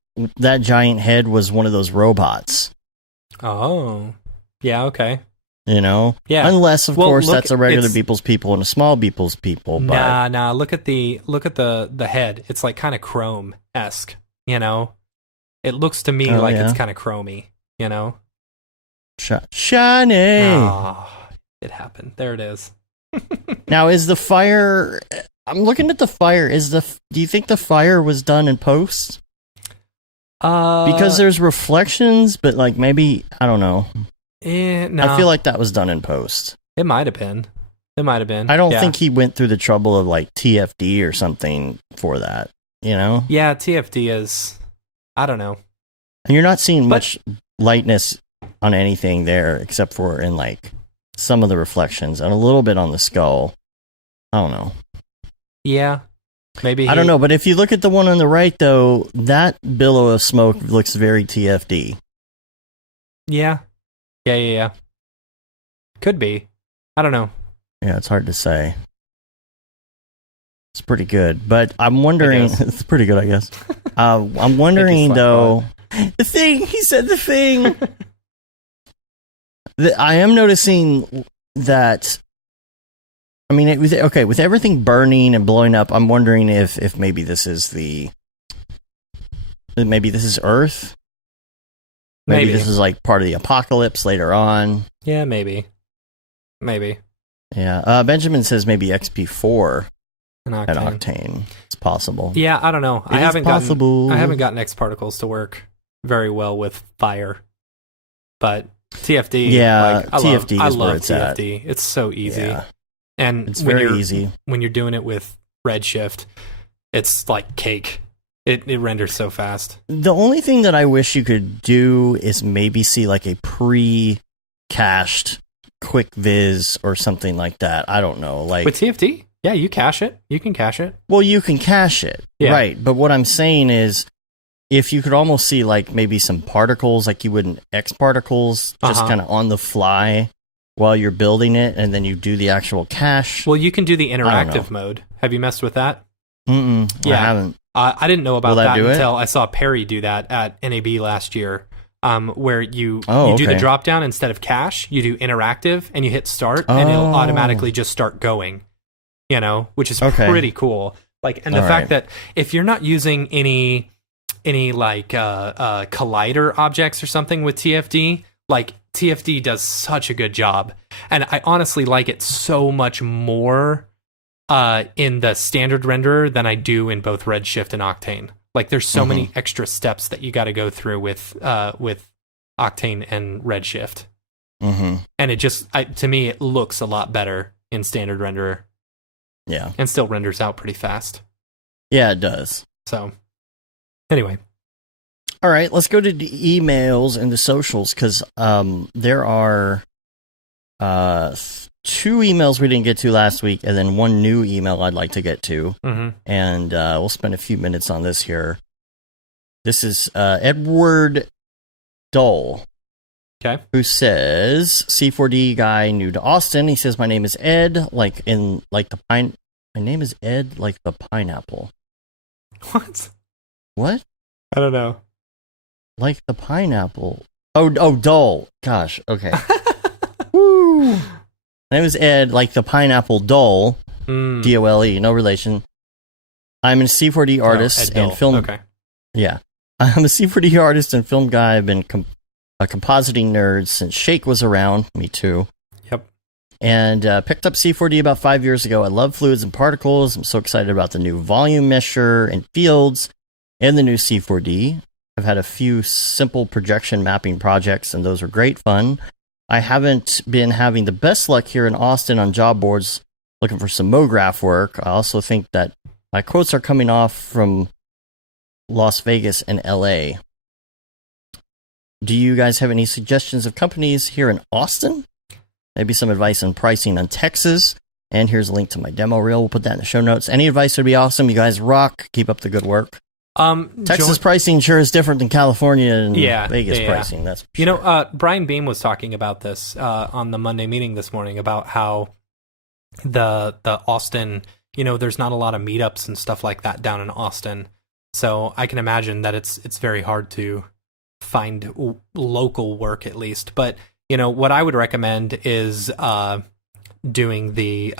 giant head was one of those robots. Oh. Yeah, okay. You know? Yeah. Unless, of Well, course, look, that's a regular it's- people's people and a small people's people. But Nah. Look at the head. It's like kind of chrome-esque, you know? It looks to me like it's kind of chromy, you know? Shiny! Oh, it happened. There it is. Now, is the fire... I'm looking at the fire. Do you think the fire was done in post? Because there's reflections, but like maybe... I don't know. No. I feel like that was done in post. It might have been. I don't think he went through the trouble of like TFD or something for that, you know? Yeah, TFD is... I don't know. And you're not seeing much lightness on anything there except for in like some of the reflections and a little bit on the skull. I don't know. Yeah. Maybe I don't know, but if you look at the one on the right though, that billow of smoke looks very TFD. Yeah. Yeah. Could be. I don't know. Yeah, it's hard to say. It's pretty good, but I'm wondering. It's pretty good, I guess. I'm wondering though. The thing he said. The thing. I am noticing that. I mean, with everything burning and blowing up, I'm wondering if maybe this is maybe this is Earth. Maybe this is like part of the apocalypse later on. Yeah, maybe. Yeah. Benjamin says maybe XP4 at Octane. It's possible. Yeah, I don't know. I haven't gotten X particles to work very well with fire, but TFD. Yeah, like, TFD I is love where it's TFD. at. It's so easy, and it's very easy when you're doing it with Redshift. It's like cake. It renders so fast. The only thing that I wish you could do is maybe see like a pre-cached quick viz or something like that. I don't know. Like with TFD? Yeah, you cache it. You can cache it. Well, you can cache it. Yeah. Right. But what I'm saying is if you could almost see like maybe some particles like you would in X particles just kind of on the fly while you're building it and then you do the actual cache. Well, you can do the interactive mode. Have you messed with that? Yeah. I haven't. I didn't know about that until it? I saw Perry do that at NAB last year, where you do the drop down instead of cache, you do interactive, and you hit start, and it'll automatically just start going. You know, which is pretty cool. Like, and the fact that if you're not using any like collider objects or something with TFD, like TFD does such a good job, and I honestly like it so much more. In the standard renderer than I do in both Redshift and Octane. Like there's so many extra steps that you got to go through with Octane and Redshift. And it just, to me, it looks a lot better in standard renderer. Yeah. And still renders out pretty fast. Yeah, it does. So, anyway. All right, let's go to the emails and the socials because there are 2 emails we didn't get to last week, and then 1 new email I'd like to get to. And we'll spend a few minutes on this here. This is Edward Dole. Okay. Who says, C4D guy new to Austin. He says, my name is Ed, my name is Ed, like the pineapple. What? What? I don't know. Like the pineapple. Oh, Dole. Gosh, okay. Woo! My name is Ed, like the pineapple Dole. D-O-L-E, no relation. I'm a C4D artist and film... Okay. Yeah. I'm a C4D artist and film guy. I've been a compositing nerd since Shake was around. Me too. Yep. And picked up C4D about 5 years ago. I love fluids and particles. I'm so excited about the new volume mesher and fields and the new C4D. I've had a few simple projection mapping projects, and those are great fun. I haven't been having the best luck here in Austin on job boards looking for some Brograph work. I also think that my quotes are coming off from Las Vegas and LA. Do you guys have any suggestions of companies here in Austin? Maybe some advice on pricing on Texas. And here's a link to my demo reel. We'll put that in the show notes. Any advice would be awesome. You guys rock. Keep up the good work. Texas pricing sure is different than California and Vegas pricing. That's for sure. Brian Beam was talking about this on the Monday meeting this morning about how the Austin, there's not a lot of meetups and stuff like that down in Austin. So I can imagine that it's very hard to find local work at least. But what I would recommend is doing the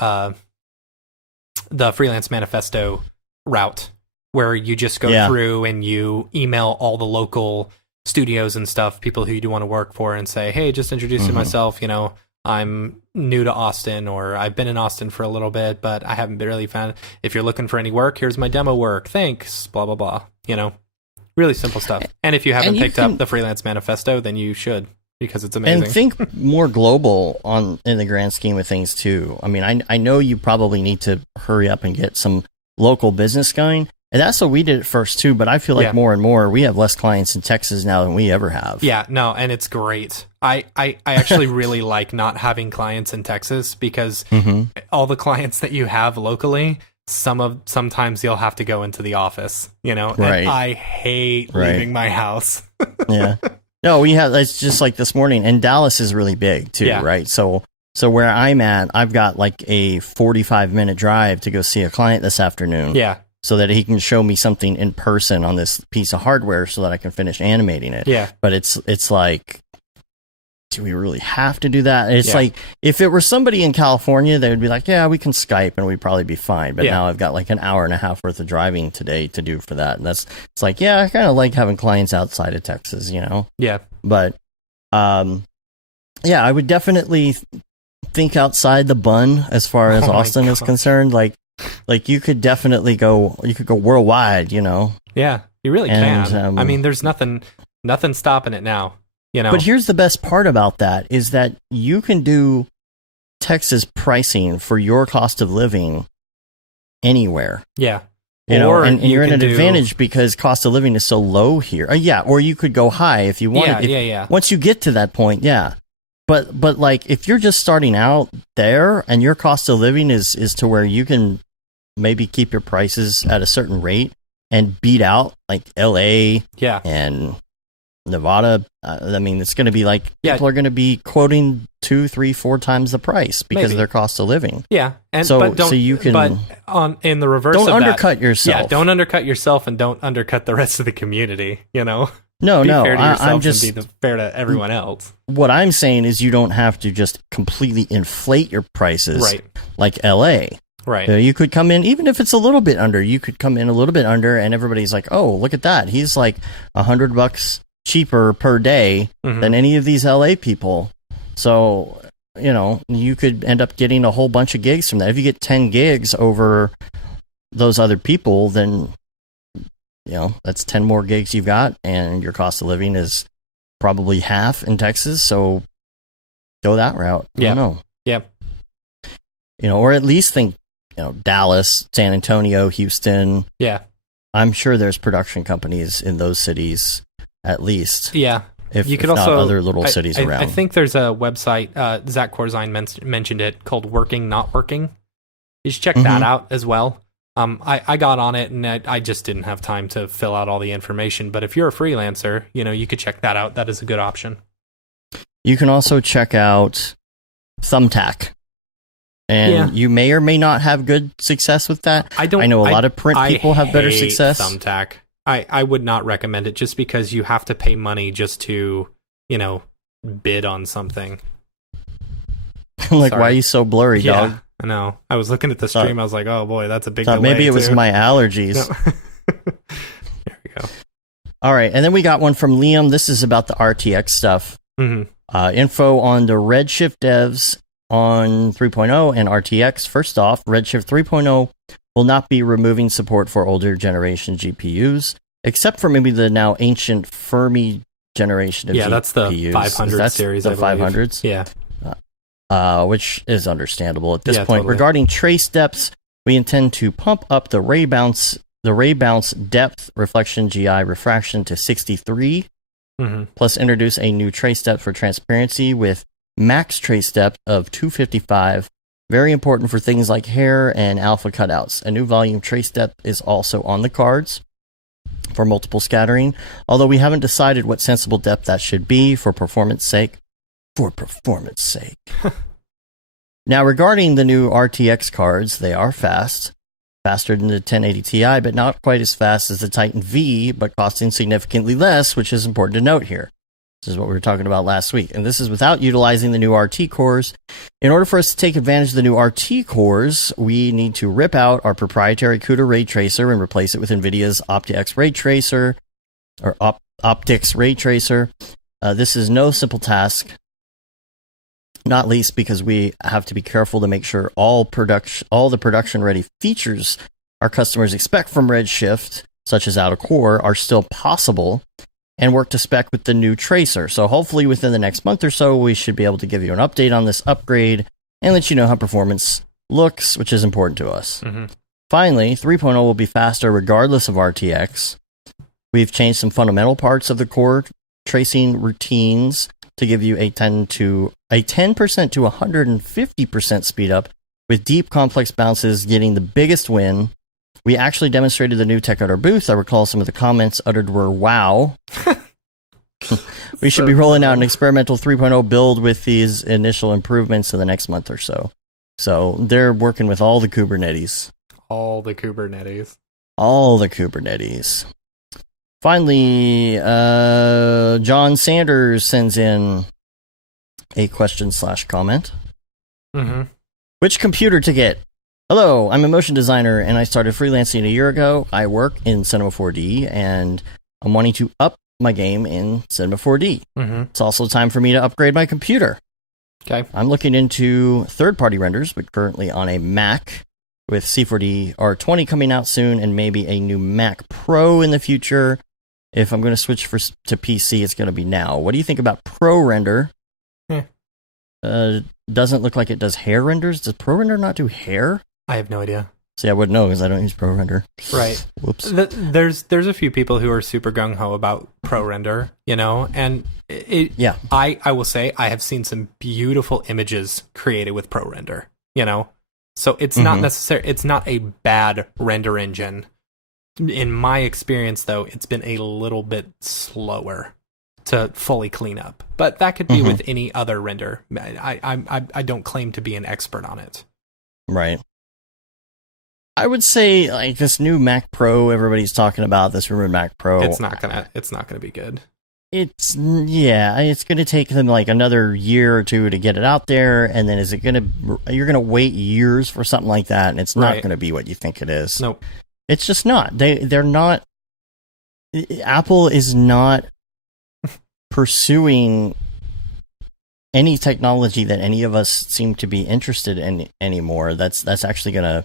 freelance manifesto route, where you just go through and you email all the local studios and stuff, people who you do want to work for, and say, hey, just introducing myself, I'm new to Austin, or I've been in Austin for a little bit, but I haven't really found, if you're looking for any work, here's my demo work, thanks, blah, blah, blah, really simple stuff. And if you haven't picked up the freelance manifesto, then you should, because it's amazing. And think more global in the grand scheme of things too. I mean, I know you probably need to hurry up and get some local business going. And that's what we did at first too, but I feel like more and more we have less clients in Texas now than we ever have. Yeah, no, and it's great. I actually really like not having clients in Texas, because all the clients that you have locally, sometimes you'll have to go into the office, and I hate leaving my house. Yeah. No, it's just like this morning, and Dallas is really big too, right? So where I'm at, I've got like a 45-minute drive to go see a client this afternoon. Yeah. So that he can show me something in person on this piece of hardware so that I can finish animating it. Yeah. But it's like, do we really have to do that? It's like, if it were somebody in California, they would be like, yeah, we can Skype and we'd probably be fine. But now I've got like an hour and a half worth of driving today to do for that. And it's like, yeah, I kind of like having clients outside of Texas, Yeah. But, I would definitely think outside the bun as far as Austin is concerned. Like you could definitely go worldwide, Yeah, you really can. I mean, there's nothing stopping it now, But here's the best part about that is that you can do Texas pricing for your cost of living anywhere. Yeah. And you're in an advantage because cost of living is so low here. Or you could go high if you wanted. Yeah. Once you get to that point, But like, if you're just starting out there and your cost of living is to where you can maybe keep your prices at a certain rate and beat out like LA and Nevada, I mean, it's going to be like people are going to be quoting 2, 3, 4 times the price because of their cost of living. Yeah, and so in the reverse, don't of undercut yourself. Yeah, don't undercut yourself, and don't undercut the rest of the community. No, be fair to yourself I'm just and be fair to everyone else. What I'm saying is you don't have to just completely inflate your prices, like LA. Right. You could come in, even if it's a little bit under, you could come in a little bit under, and everybody's like, oh, look at that. He's like $100 cheaper per day than any of these LA people. So, you could end up getting a whole bunch of gigs from that. If you get 10 gigs over those other people, then, that's 10 more gigs you've got, and your cost of living is probably half in Texas. So go that route. I don't know. Yeah. Or at least think, Dallas, San Antonio, Houston. Yeah. I'm sure there's production companies in those cities, at least. Yeah. If not other little cities around. I think there's a website, Zach Corzine mentioned it, called Working Not Working. You should check that out as well. I got on it, and I just didn't have time to fill out all the information. But if you're a freelancer, you could check that out. That is a good option. You can also check out Thumbtack. And you may or may not have good success with that. I know a lot of print people have better success. Thumbtack. I would not recommend it, just because you have to pay money just to, bid on something. Like, why are you so blurry, dog? I know. I was looking at the stream. I was like, oh boy, that's a big delay. Maybe it was my allergies. No. There we go. All right. And then we got one from Liam. This is about the RTX stuff. Info on the Redshift devs on 3.0 and RTX. First off, Redshift 3.0 will not be removing support for older generation GPUs, except for maybe the now ancient Fermi generation of GPUs. Yeah, that's the 500 series. The 500s. Yeah. Which is understandable at this point. Totally. Regarding trace depths, we intend to pump up the ray bounce depth reflection GI refraction to 63, plus introduce a new trace depth for transparency with max trace depth of 255. Very important for things like hair and alpha cutouts. A new volume trace depth is also on the cards for multiple scattering, although we haven't decided what sensible depth that should be for performance sake. Now, regarding the new RTX cards, they are faster than the 1080 Ti, but not quite as fast as the Titan V, but costing significantly less, which is important to note here. This is what we were talking about last week. And this is without utilizing the new RT cores. In order for us to take advantage of the new RT cores, we need to rip out our proprietary CUDA ray tracer and replace it with NVIDIA's OptiX ray tracer, or Optix ray tracer. This is no simple task, not least because we have to be careful to make sure all the production-ready features our customers expect from Redshift, such as out-of-core, are still possible and work to spec with the new tracer. So hopefully within the next month or so, we should be able to give you an update on this upgrade and let you know how performance looks, which is important to us. Mm-hmm. Finally, 3.0 will be faster regardless of RTX. We've changed some fundamental parts of the core tracing routines to give you a 10% to 150% speed up, with deep complex bounces getting the biggest win. We actually demonstrated the new tech at our booth. I recall some of the comments uttered were, wow. We should be rolling out an experimental 3.0 build with these initial improvements in the next month or so. So they're working with all the Kubernetes. All the Kubernetes. Finally, John Sanders sends in a question/comment. Mm-hmm. Which computer to get? Hello, I'm a motion designer and I started freelancing a year ago. I work in Cinema 4D and I'm wanting to up my game in Cinema 4D. Mm-hmm. It's also time for me to upgrade my computer. Okay. I'm looking into third-party renders, but currently on a Mac with C4D R20 coming out soon and maybe a new Mac Pro in the future. If I'm going to switch to PC, it's going to be now. What do you think about Pro Render? Doesn't look like it does hair renders. Does Pro Render not do hair? I have no idea. See, I wouldn't know because I don't use Pro Render. Right. Whoops. There's a few people who are super gung-ho about Pro Render, and I will say I have seen some beautiful images created with Pro Render, So it's not it's not a bad render engine. In my experience, though, it's been a little bit slower to fully clean up. But that could be with any other render. I don't claim to be an expert on it. Right. I would say like this new Mac Pro everybody's talking about, this rumored Mac Pro. It's not gonna be good. It's gonna take them like another year or two to get it out there, and then you're gonna wait years for something like that, and it's not gonna be what you think it is. Nope. It's just not. They're not. Apple is not pursuing any technology that any of us seem to be interested in anymore. That's actually gonna.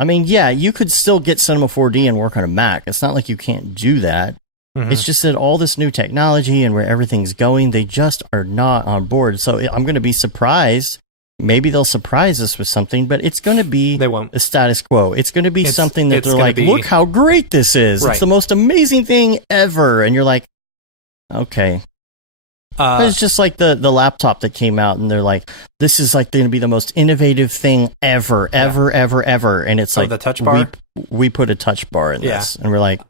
I mean, yeah, you could still get Cinema 4D and work on a Mac. It's not like you can't do that. Mm-hmm. It's just that all this new technology and where everything's going, they just are not on board. So I'm going to be surprised. Maybe they'll surprise us with something, but it's going to be the status quo. It's going to be something that they're like, look how great this is. Right. It's the most amazing thing ever. And you're like, okay. It's just like the laptop that came out, and they're like, this is like going to be the most innovative thing ever. And it's like the touch bar. We put a touch bar in this, and we're like,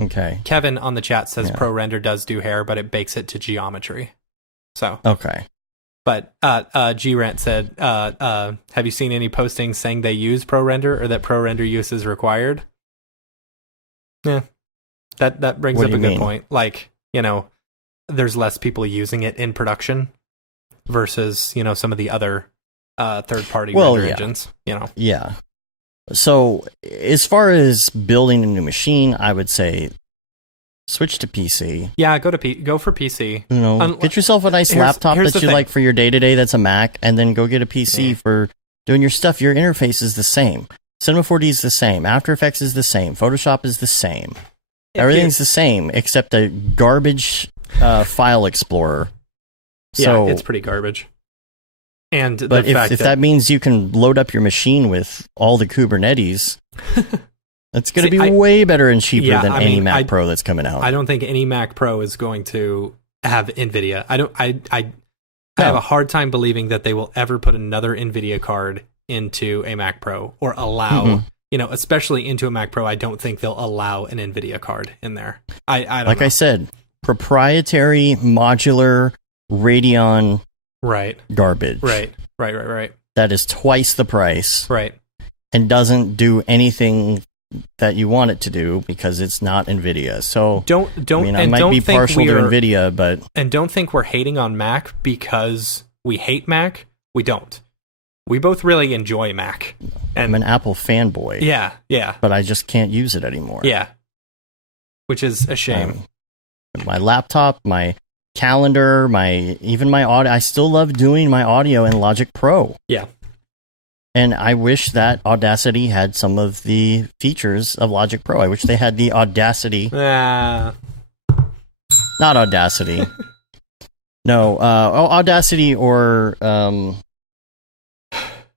okay. Kevin on the chat says Pro Render does do hair, but it bakes it to geometry. So okay. But G-Rant said, have you seen any postings saying they use Pro Render or that Pro Render use is required? Yeah, that brings up a good point. Like, there's less people using it in production versus, some of the other third-party render engines, Yeah. So as far as building a new machine, I would say switch to PC. Yeah, go for PC. Get yourself a nice laptop that you like for your day-to-day that's a Mac, and then go get a PC for doing your stuff. Your interface is the same. Cinema 4D is the same. After Effects is the same. Photoshop is the same. Everything's the same except a garbage file explorer. So, it's pretty garbage. And but if that means you can load up your machine with all the Kubernetes, it's going to be way better and cheaper than any Mac Pro that's coming out. I don't think any Mac Pro is going to have NVIDIA. I have a hard time believing that they will ever put another NVIDIA card into a Mac Pro or allow, especially into a Mac Pro. I don't think they'll allow an NVIDIA card in there. I don't know. I said, proprietary modular Radeon garbage. Right. That is twice the price. Right. And doesn't do anything that you want it to do because it's not NVIDIA. So I might don't be think partial to NVIDIA, but don't think we're hating on Mac because we hate Mac. We don't. We both really enjoy Mac. And I'm an Apple fanboy. Yeah. But I just can't use it anymore. Yeah. Which is a shame. My laptop, my calendar, even my audio. I still love doing my audio in Logic Pro. Yeah. And I wish that Audacity had some of the features of Logic Pro. I wish they had the Audacity. Not Audacity. No, Audacity or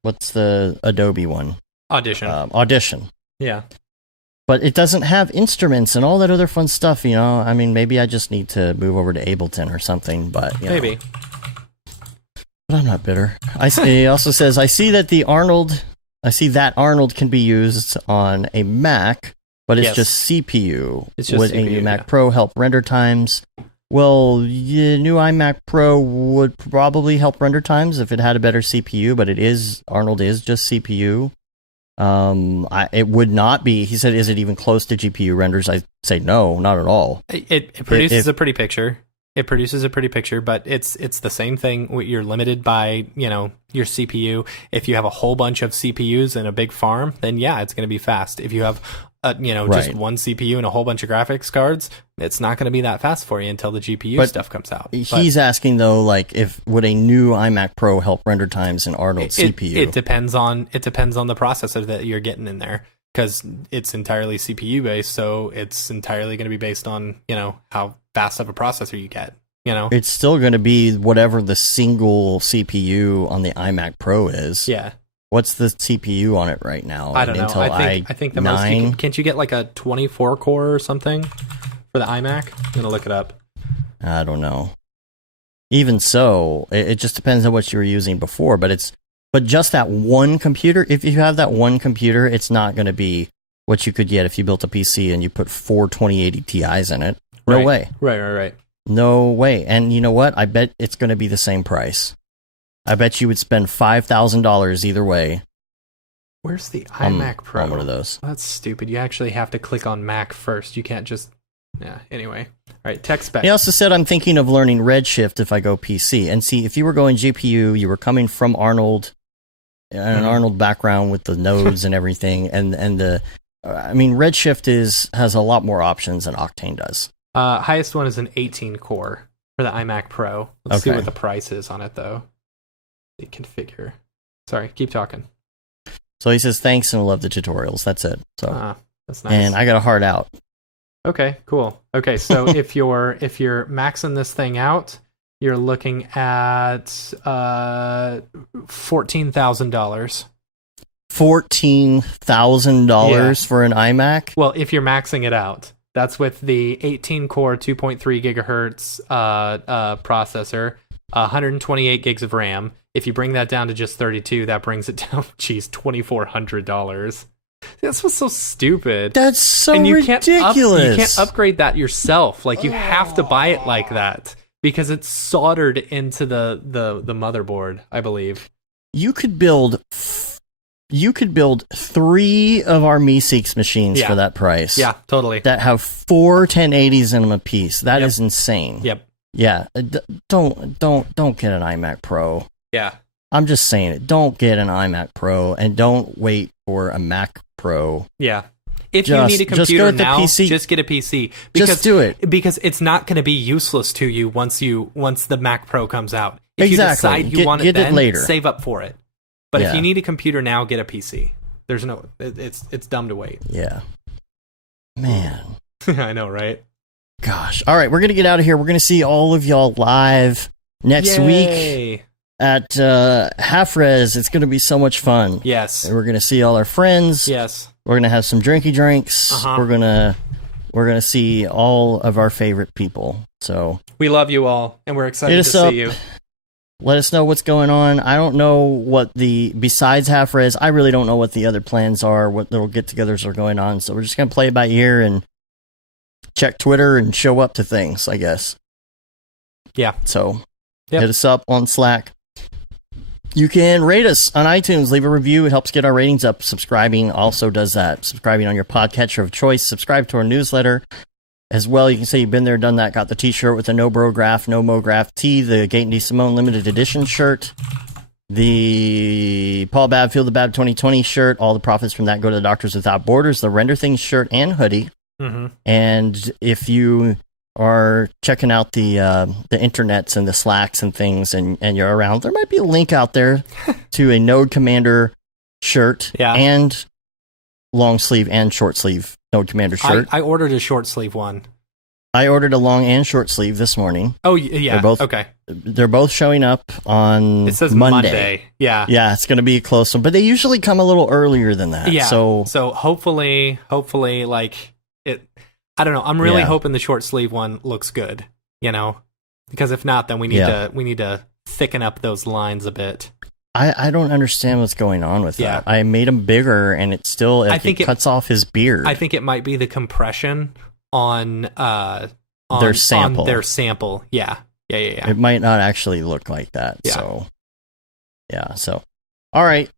what's the Adobe one? Audition. Audition. Yeah. But it doesn't have instruments and all that other fun stuff, you know? I mean, maybe I just need to move over to Ableton or something, but, maybe. But I'm not bitter. He also says, I see that Arnold can be used on a Mac, but it's just CPU. Would a new Mac Pro help render times? Well, new iMac Pro would probably help render times if it had a better CPU, but Arnold is just CPU. It would not be. He said, "Is it even close to GPU renders?" I say no, not at all. It produces a pretty picture. It produces a pretty picture, but it's the same thing. You're limited by your CPU. If you have a whole bunch of CPUs in a big farm, then yeah, it's going to be fast. If you have just one CPU and a whole bunch of graphics cards, it's not going to be that fast for you until the GPU stuff comes out. He's asking though, like, would a new iMac Pro help render times in Arnold CPU? It depends on the processor that you're getting in there, because it's entirely CPU based, so it's entirely going to be based on how fast of a processor you get. It's still going to be whatever the single CPU on the iMac Pro is. Yeah. What's the CPU on it right now? I don't know. I think the most can't you get like a 24 core or something for the iMac? I'm gonna look it up. I don't know. Even so, it just depends on what you were using before. But just that one computer. If you have that one computer, it's not going to be what you could get if you built a PC and you put 4 2080 Ti's in it. No way. Right. No way. And you know what? I bet it's going to be the same price. I bet you would spend $5,000 either way. Where's the iMac Pro? On one of those. That's stupid. You actually have to click on Mac first. You can't just... Yeah, anyway. All right, tech spec. He also said, I'm thinking of learning Redshift if I go PC. And see, if you were going GPU, you were coming from Arnold, an Arnold background with the nodes and everything. And Redshift has a lot more options than Octane does. Highest one is an 18 core for the iMac Pro. Let's see what the price is on it, though. Configure. Sorry, keep talking. So he says thanks and love the tutorials. That's it. So that's nice. And I got a heart out. Okay, cool. Okay, so if you're maxing this thing out, you're looking at $14,000. $14,000 for an iMac? Well, if you're maxing it out. That's with the 18 core 2.3 gigahertz processor, 128 gigs of RAM. If you bring that down to just 32, that brings it down, $2,400. That's what's so stupid. That's so ridiculous. You can't upgrade that yourself. Like, you have to buy it like that because it's soldered into the motherboard, I believe. You could build 3 of our Meeseeks machines for that price. Yeah, totally. That have 4 1080s in them a piece. That is insane. Yep. Yeah. Don't get an iMac Pro. Yeah. I'm just saying it. Don't get an iMac Pro and don't wait for a Mac Pro. Yeah. If you need a computer now, just get a PC. Just do it. Because it's not going to be useless to you once the Mac Pro comes out. If you decide you want it then, later. Save up for it. But if you need a computer now, get a PC. There's no... It's dumb to wait. Yeah. Man. I know, right? Gosh. All right, we're going to get out of here. We're going to see all of y'all live next week at Half Res. It's going to be so much fun. Yes. And we're going to see all our friends. Yes. We're going to have some drinky drinks. We're going to see all of our favorite people. So we love you all, and we're excited to see you. Let us know what's going on. I don't know what besides Half Res, I really don't know what the other plans are, what little get-togethers are going on. So we're just going to play it by ear and check Twitter and show up to things, I guess. Yeah. So hit us up on Slack. You can rate us on iTunes. Leave a review. It helps get our ratings up. Subscribing also does that. Subscribing on your podcatcher of choice. Subscribe to our newsletter. As well, you can say you've been there, done that. Got the t-shirt with the no Brograph, no Mograph tee, the Gate and D. Simone limited edition shirt, the Paul Babfield, the Bab 2020 shirt. All the profits from that go to the Doctors Without Borders, the Render Things shirt and hoodie. Mm-hmm. And if you are checking out the internets and the Slacks and things and you're around, there might be a link out there to a Node Commander shirt and long sleeve and short sleeve Node Commander shirt. I ordered a short sleeve one. I ordered a long and short sleeve this morning. Oh, yeah. They're both showing up on It says Monday. Yeah. Yeah, it's going to be a close one, but they usually come a little earlier than that. Yeah. So hopefully, like it. I don't know. I'm really hoping the short sleeve one looks good. Because if not, then we need to thicken up those lines a bit. I don't understand what's going on with that. I made him bigger, and it still it cuts off his beard. I think it might be the compression on their sample. On their sample. Yeah. It might not actually look like that. Yeah. So, all right,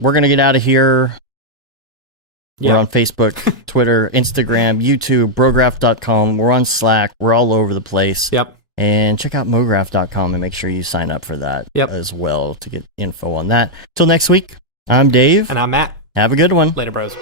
we're gonna get out of here. We're on Facebook, Twitter, Instagram, YouTube, Brograph.com. We're on Slack. We're all over the place. Yep. And check out Mograph.com and make sure you sign up for that as well to get info on that. Till next week, I'm Dave. And I'm Matt. Have a good one. Later, bros.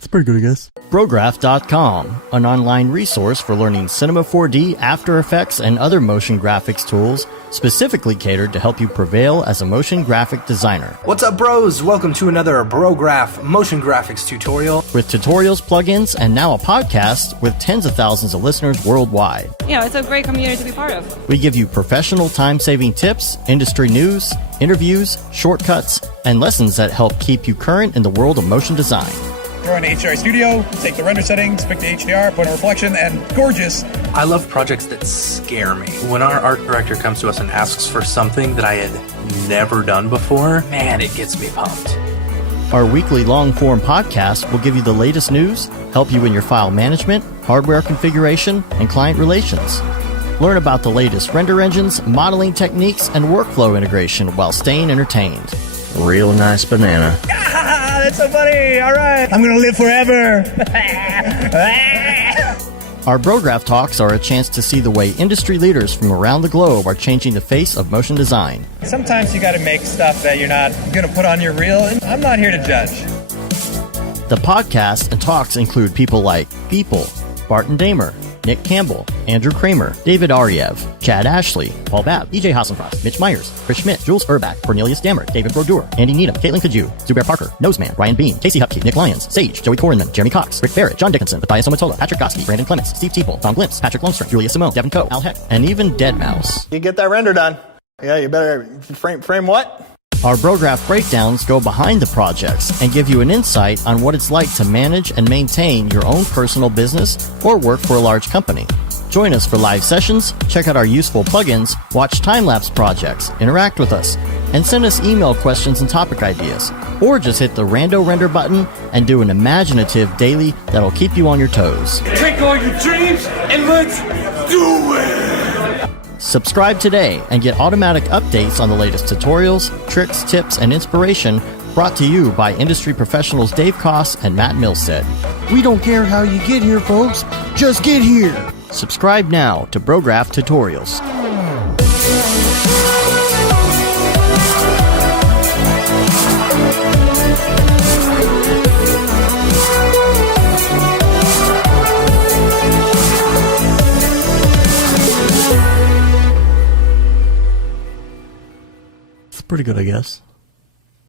It's pretty good, I guess. Brograph.com, an online resource for learning Cinema 4D, After Effects, and other motion graphics tools, specifically catered to help you prevail as a motion graphic designer. What's up, bros? Welcome to another Brograph motion graphics tutorial. With tutorials, plugins, and now a podcast with tens of thousands of listeners worldwide. Yeah, it's a great community to be part of. We give you professional time-saving tips, industry news, interviews, shortcuts, and lessons that help keep you current in the world of motion design. Throw in HDR Studio, take the render settings, pick the HDR, put in reflection, and gorgeous. I love projects that scare me. When our art director comes to us and asks for something that I had never done before, man, it gets me pumped. Our weekly long-form podcast will give you the latest news, help you in your file management, hardware configuration, and client relations. Learn about the latest render engines, modeling techniques, and workflow integration while staying entertained. Real nice banana. Ah, that's so funny. All right. I'm going to live forever. Our Brograph Talks are a chance to see the way industry leaders from around the globe are changing the face of motion design. Sometimes you got to make stuff that you're not going to put on your reel, and I'm not here to judge. The podcast and talks include people like Beeple, Barton Damer, Nick Campbell, Andrew Kramer, David Ariev, Chad Ashley, Paul Babb, EJ Hassenfrost, Mitch Myers, Chris Schmidt, Jules Urbach, Cornelius Dammert, David Brodeur, Andy Needham, Caitlin Kaju, Zubair Parker, Noseman, Ryan Bean, Casey Hupke, Nick Lyons, Sage, Joey Korenman, Jeremy Cox, Rick Barrett, John Dickinson, Matthias Omatola, Patrick Goski, Brandon Clements, Steve Teeple, Tom Glimpse, Patrick Lundstrom, Julia Simone, Devin Coe, Al Heck, and even Deadmau5. You get that render done. Yeah, you better frame what? Our Brograph breakdowns go behind the projects and give you an insight on what it's like to manage and maintain your own personal business or work for a large company. Join us for live sessions, check out our useful plugins, watch time-lapse projects, interact with us, and send us email questions and topic ideas. Or just hit the Rando Render button and do an imaginative daily that'll keep you on your toes. Take all your dreams and let's do it! Subscribe today and get automatic updates on the latest tutorials, tricks, tips, and inspiration brought to you by industry professionals Dave Koss and Matt Milstead. We don't care how you get here, folks. Just get here. Subscribe now to Brograph Tutorials. It's pretty good, I guess.